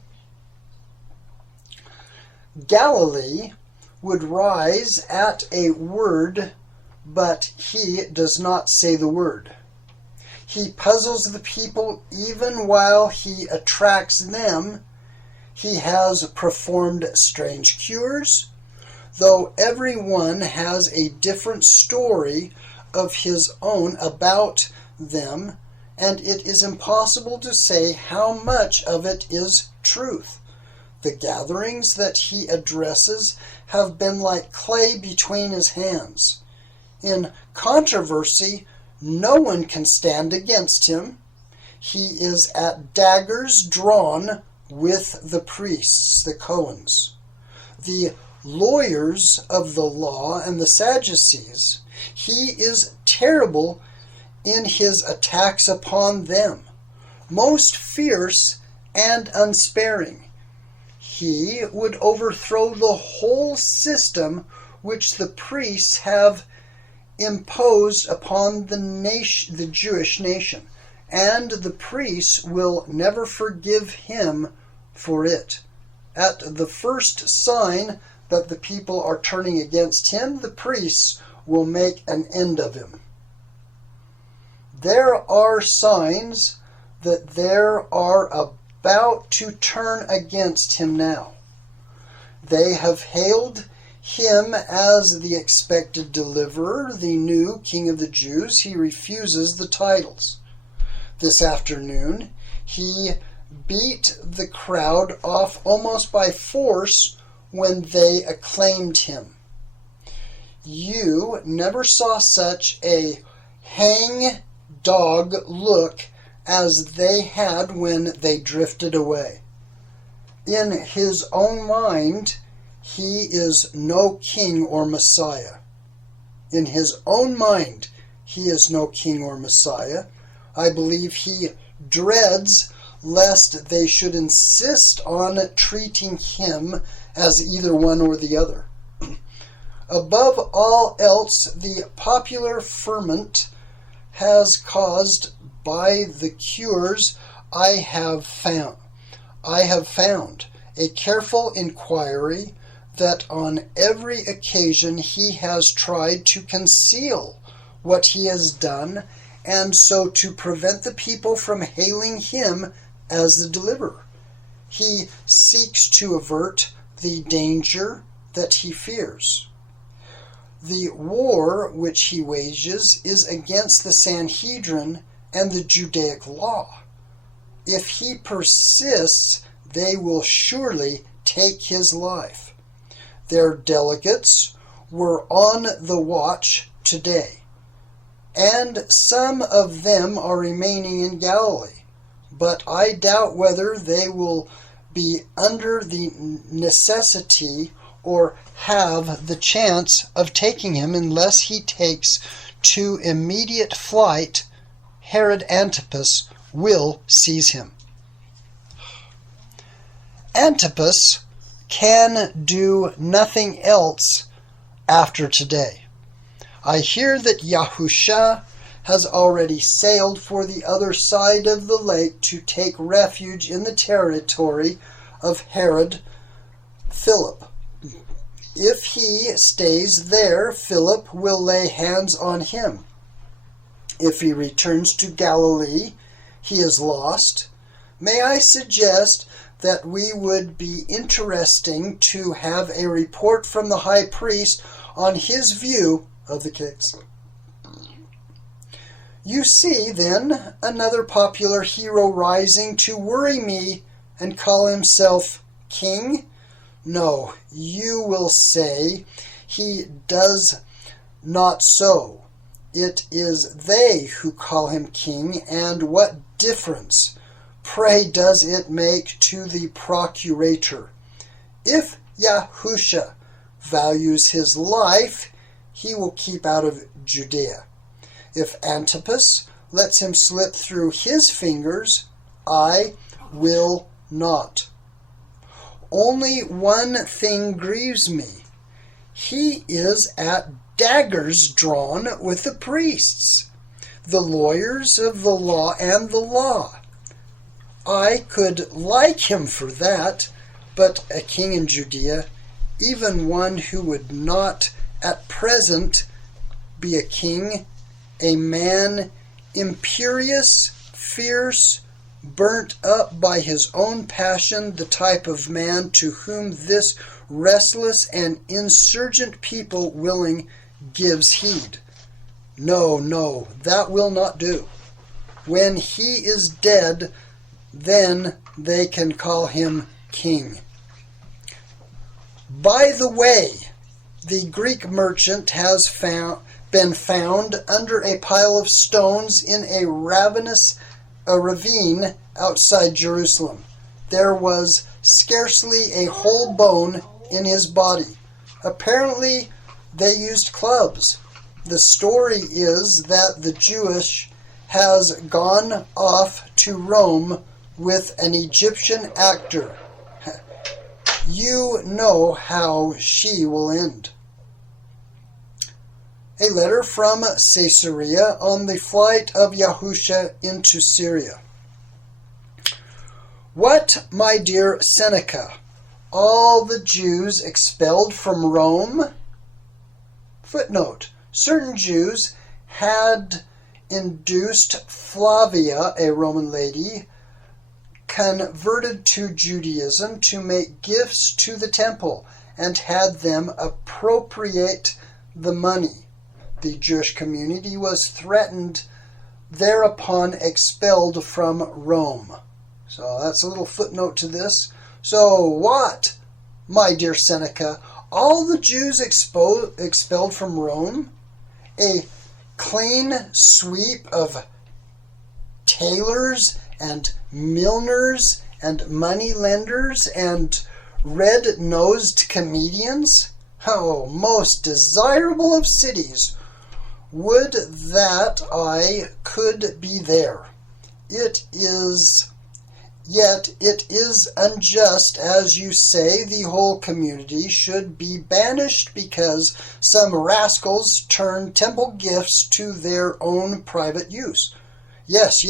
Galilee would rise at a word, but he does not say the word. He puzzles the people even while he attracts them. He has performed strange cures, though everyone has a different story of his own about them, and it is impossible to say how much of it is truth. The gatherings that he addresses have been like clay between his hands. In controversy, no one can stand against him. He is at daggers drawn with the priests, the Cohens, the lawyers of the law, and the Sadducees. He is terrible in his attacks upon them, most fierce and unsparing. He would overthrow the whole system which the priests have imposed upon the Jewish nation, and the priests will never forgive him for it. At the first sign that the people are turning against him, the priests will make an end of him. There are signs that they are about to turn against him now. They have hailed him as the expected deliverer, the new King of the Jews. He refuses the titles. This afternoon, he beat the crowd off almost by force when they acclaimed him. You never saw such a hang-dog look as they had when they drifted away. In his own mind, he is no king or Messiah. In his own mind, he is no king or Messiah. I believe he dreads lest they should insist on treating him as either one or the other. Above all else, the popular ferment has caused by the cures I have found a careful inquiry that on every occasion he has tried to conceal what he has done, and so to prevent the people from hailing him as the deliverer. He seeks to avert the danger that he fears. The war which he wages is against the Sanhedrin and the Judaic law. If he persists, they will surely take his life. Their delegates were on the watch today, and some of them are remaining in Galilee. But I doubt whether they will be under the necessity or have the chance of taking him unless he takes to immediate flight. Herod Antipas will seize him. Antipas can do nothing else after today. I hear that Yahusha has already sailed for the other side of the lake to take refuge in the territory of Herod Philip. If he stays there, Philip will lay hands on him. If he returns to Galilee, he is lost. May I suggest that we would be interesting to have a report from the high priest on his view of the case. You see, then, another popular hero rising to worry me and call himself king? No, you will say, he does not so. It is they who call him king, and what difference, pray, does it make to the procurator? If Yahusha values his life, he will keep out of Judea. If Antipas lets him slip through his fingers, I will not. Only one thing grieves me. He is at daggers drawn with the priests, the lawyers of the law and the law. I could like him for that, but a king in Judea, even one who would not at present be a king, a man imperious, fierce, burnt up by his own passion, the type of man to whom this restless and insurgent people willing gives heed. No, no, that will not do. When he is dead, then they can call him king. By the way, the Greek merchant has been found under a pile of stones in a ravine outside Jerusalem. There was scarcely a whole bone in his body. Apparently, they used clubs. The story is that the Jewish has gone off to Rome with an Egyptian actor. You know how she will end. A letter from Caesarea on the flight of Yahusha into Syria. What, my dear Seneca, all the Jews expelled from Rome? Footnote. Certain Jews had induced Flavia, a Roman lady, converted to Judaism, to make gifts to the temple and had them appropriate the money. The Jewish community was threatened, thereupon expelled from Rome. So that's a little footnote to this. So what, my dear Seneca, all the Jews expelled from Rome? A clean sweep of tailors and milliners and moneylenders and red-nosed comedians? Oh, most desirable of cities! Would that I could be there. Yet it is unjust, as you say, the whole community should be banished because some rascals turn temple gifts to their own private use. Yes,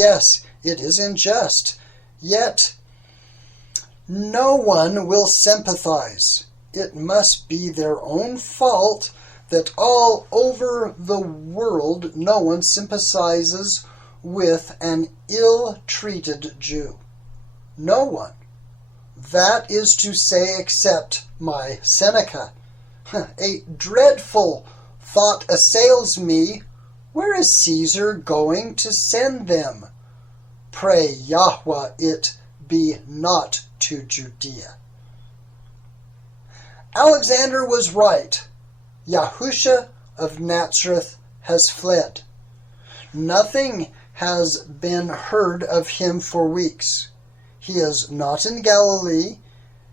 it is unjust. Yet no one will sympathize. It must be their own fault that all over the world no one sympathizes with an ill-treated Jew. No one. That is to say, except my Seneca. A dreadful thought assails me. Where is Caesar going to send them? Pray Yahweh it be not to Judea. Alexander was right. Yahusha of Nazareth has fled. Nothing has been heard of him for weeks. He is not in Galilee.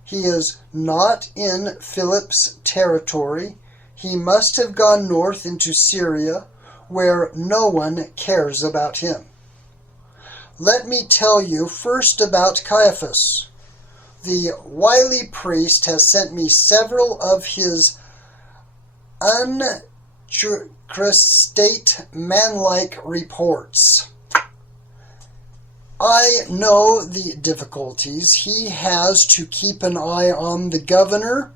He is not in Philip's territory. He must have gone north into Syria, where no one cares about him. Let me tell you first about Caiaphas. The wily priest has sent me several of his statesman-like reports. I know the difficulties he has to keep an eye on the governor,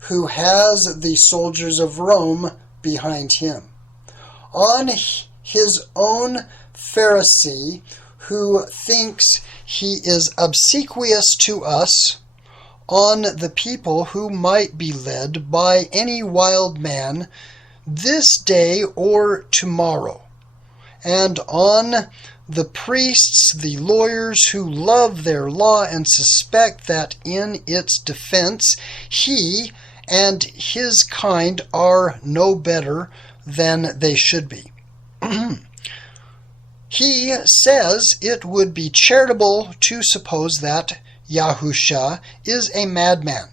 who has the soldiers of Rome behind him, on his own Pharisee, who thinks he is obsequious to us, on the people who might be led by any wild man this day or tomorrow, and on the priests, the lawyers who love their law and suspect that in its defense he and his kind are no better than they should be. He says it would be charitable to suppose that Yahusha is a madman,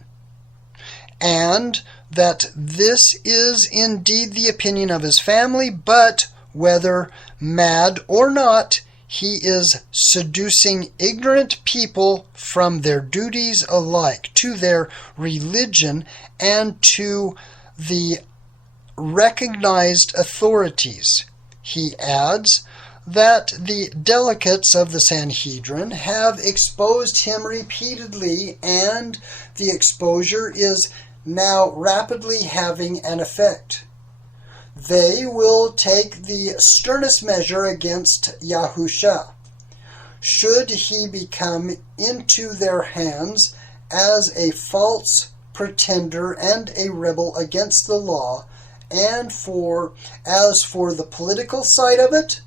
and that this is indeed the opinion of his family, but whether mad or not, he is seducing ignorant people from their duties alike to their religion and to the recognized authorities. He adds that the delegates of the Sanhedrin have exposed him repeatedly, and the exposure is now rapidly having an effect. They will take the sternest measure against Yahusha, should he become into their hands as a false pretender and a rebel against the law. And as for the political side of it,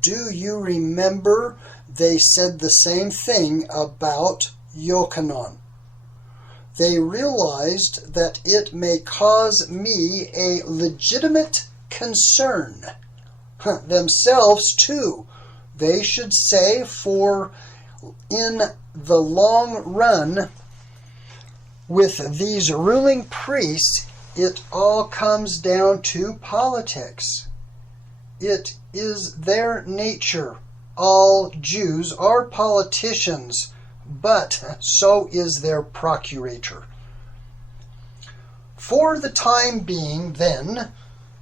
do you remember they said the same thing about Yochanan? They realized that it may cause me a legitimate concern. Themselves, too, they should say, for in the long run, with these ruling priests, it all comes down to politics. It is their nature. All Jews are politicians, but so is their procurator. For the time being, then,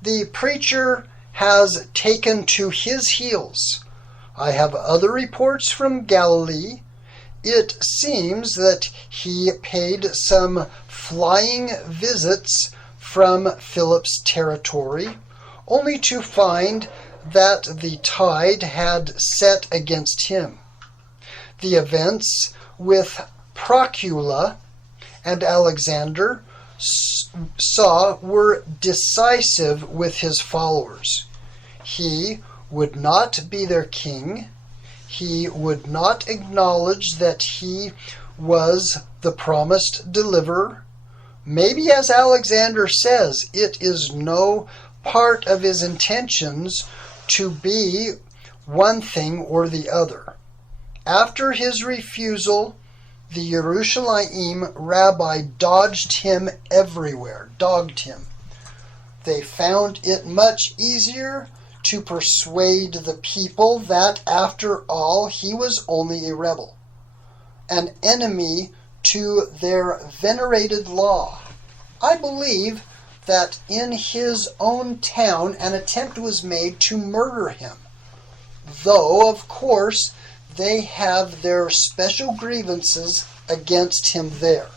the preacher has taken to his heels. I have other reports from Galilee. It seems that he paid some flying visits from Philip's territory, only to find that the tide had set against him. The events with Procula and Alexander saw were decisive with his followers. He would not be their king. He would not acknowledge that he was the promised deliverer. Maybe, as Alexander says, it is no part of his intentions to be one thing or the other. After his refusal, the Yerushalayim rabbi dogged him everywhere. They found it much easier to persuade the people that, after all, he was only a rebel, an enemy to their venerated law. I believe that in his own town an attempt was made to murder him, though, of course, they have their special grievances against him there.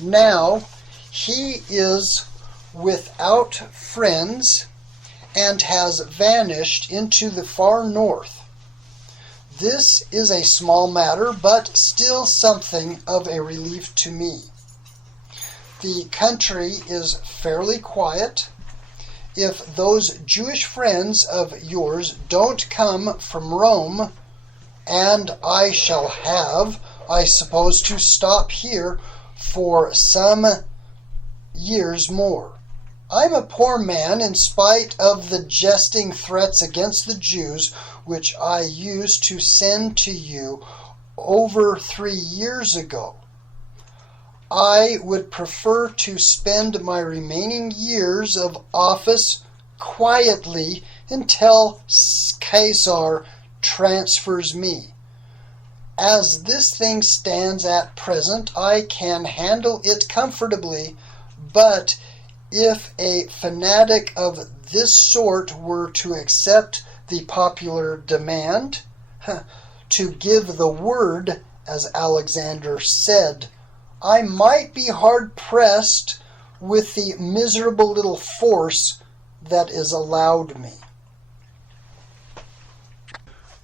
Now, he is without friends and has vanished into the far north. This is a small matter, but still something of a relief to me. The country is fairly quiet. If those Jewish friends of yours don't come from Rome, and I shall have, I suppose, to stop here for some years more. I'm a poor man in spite of the jesting threats against the Jews which I used to send to you over 3 years ago. I would prefer to spend my remaining years of office quietly until Caesar transfers me. As this thing stands at present, I can handle it comfortably, but if a fanatic of this sort were to accept the popular demand, to give the word, as Alexander said, I might be hard-pressed with the miserable little force that is allowed me.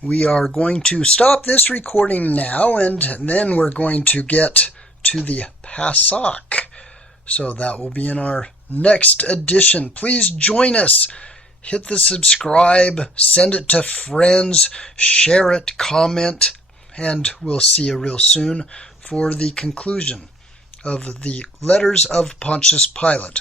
We are going to stop this recording now, and then we're going to get to the Passock. So that will be in our next edition. Please join us. Hit the subscribe, send it to friends, share it, comment, and we'll see you real soon for the conclusion of the letters of Pontius Pilate.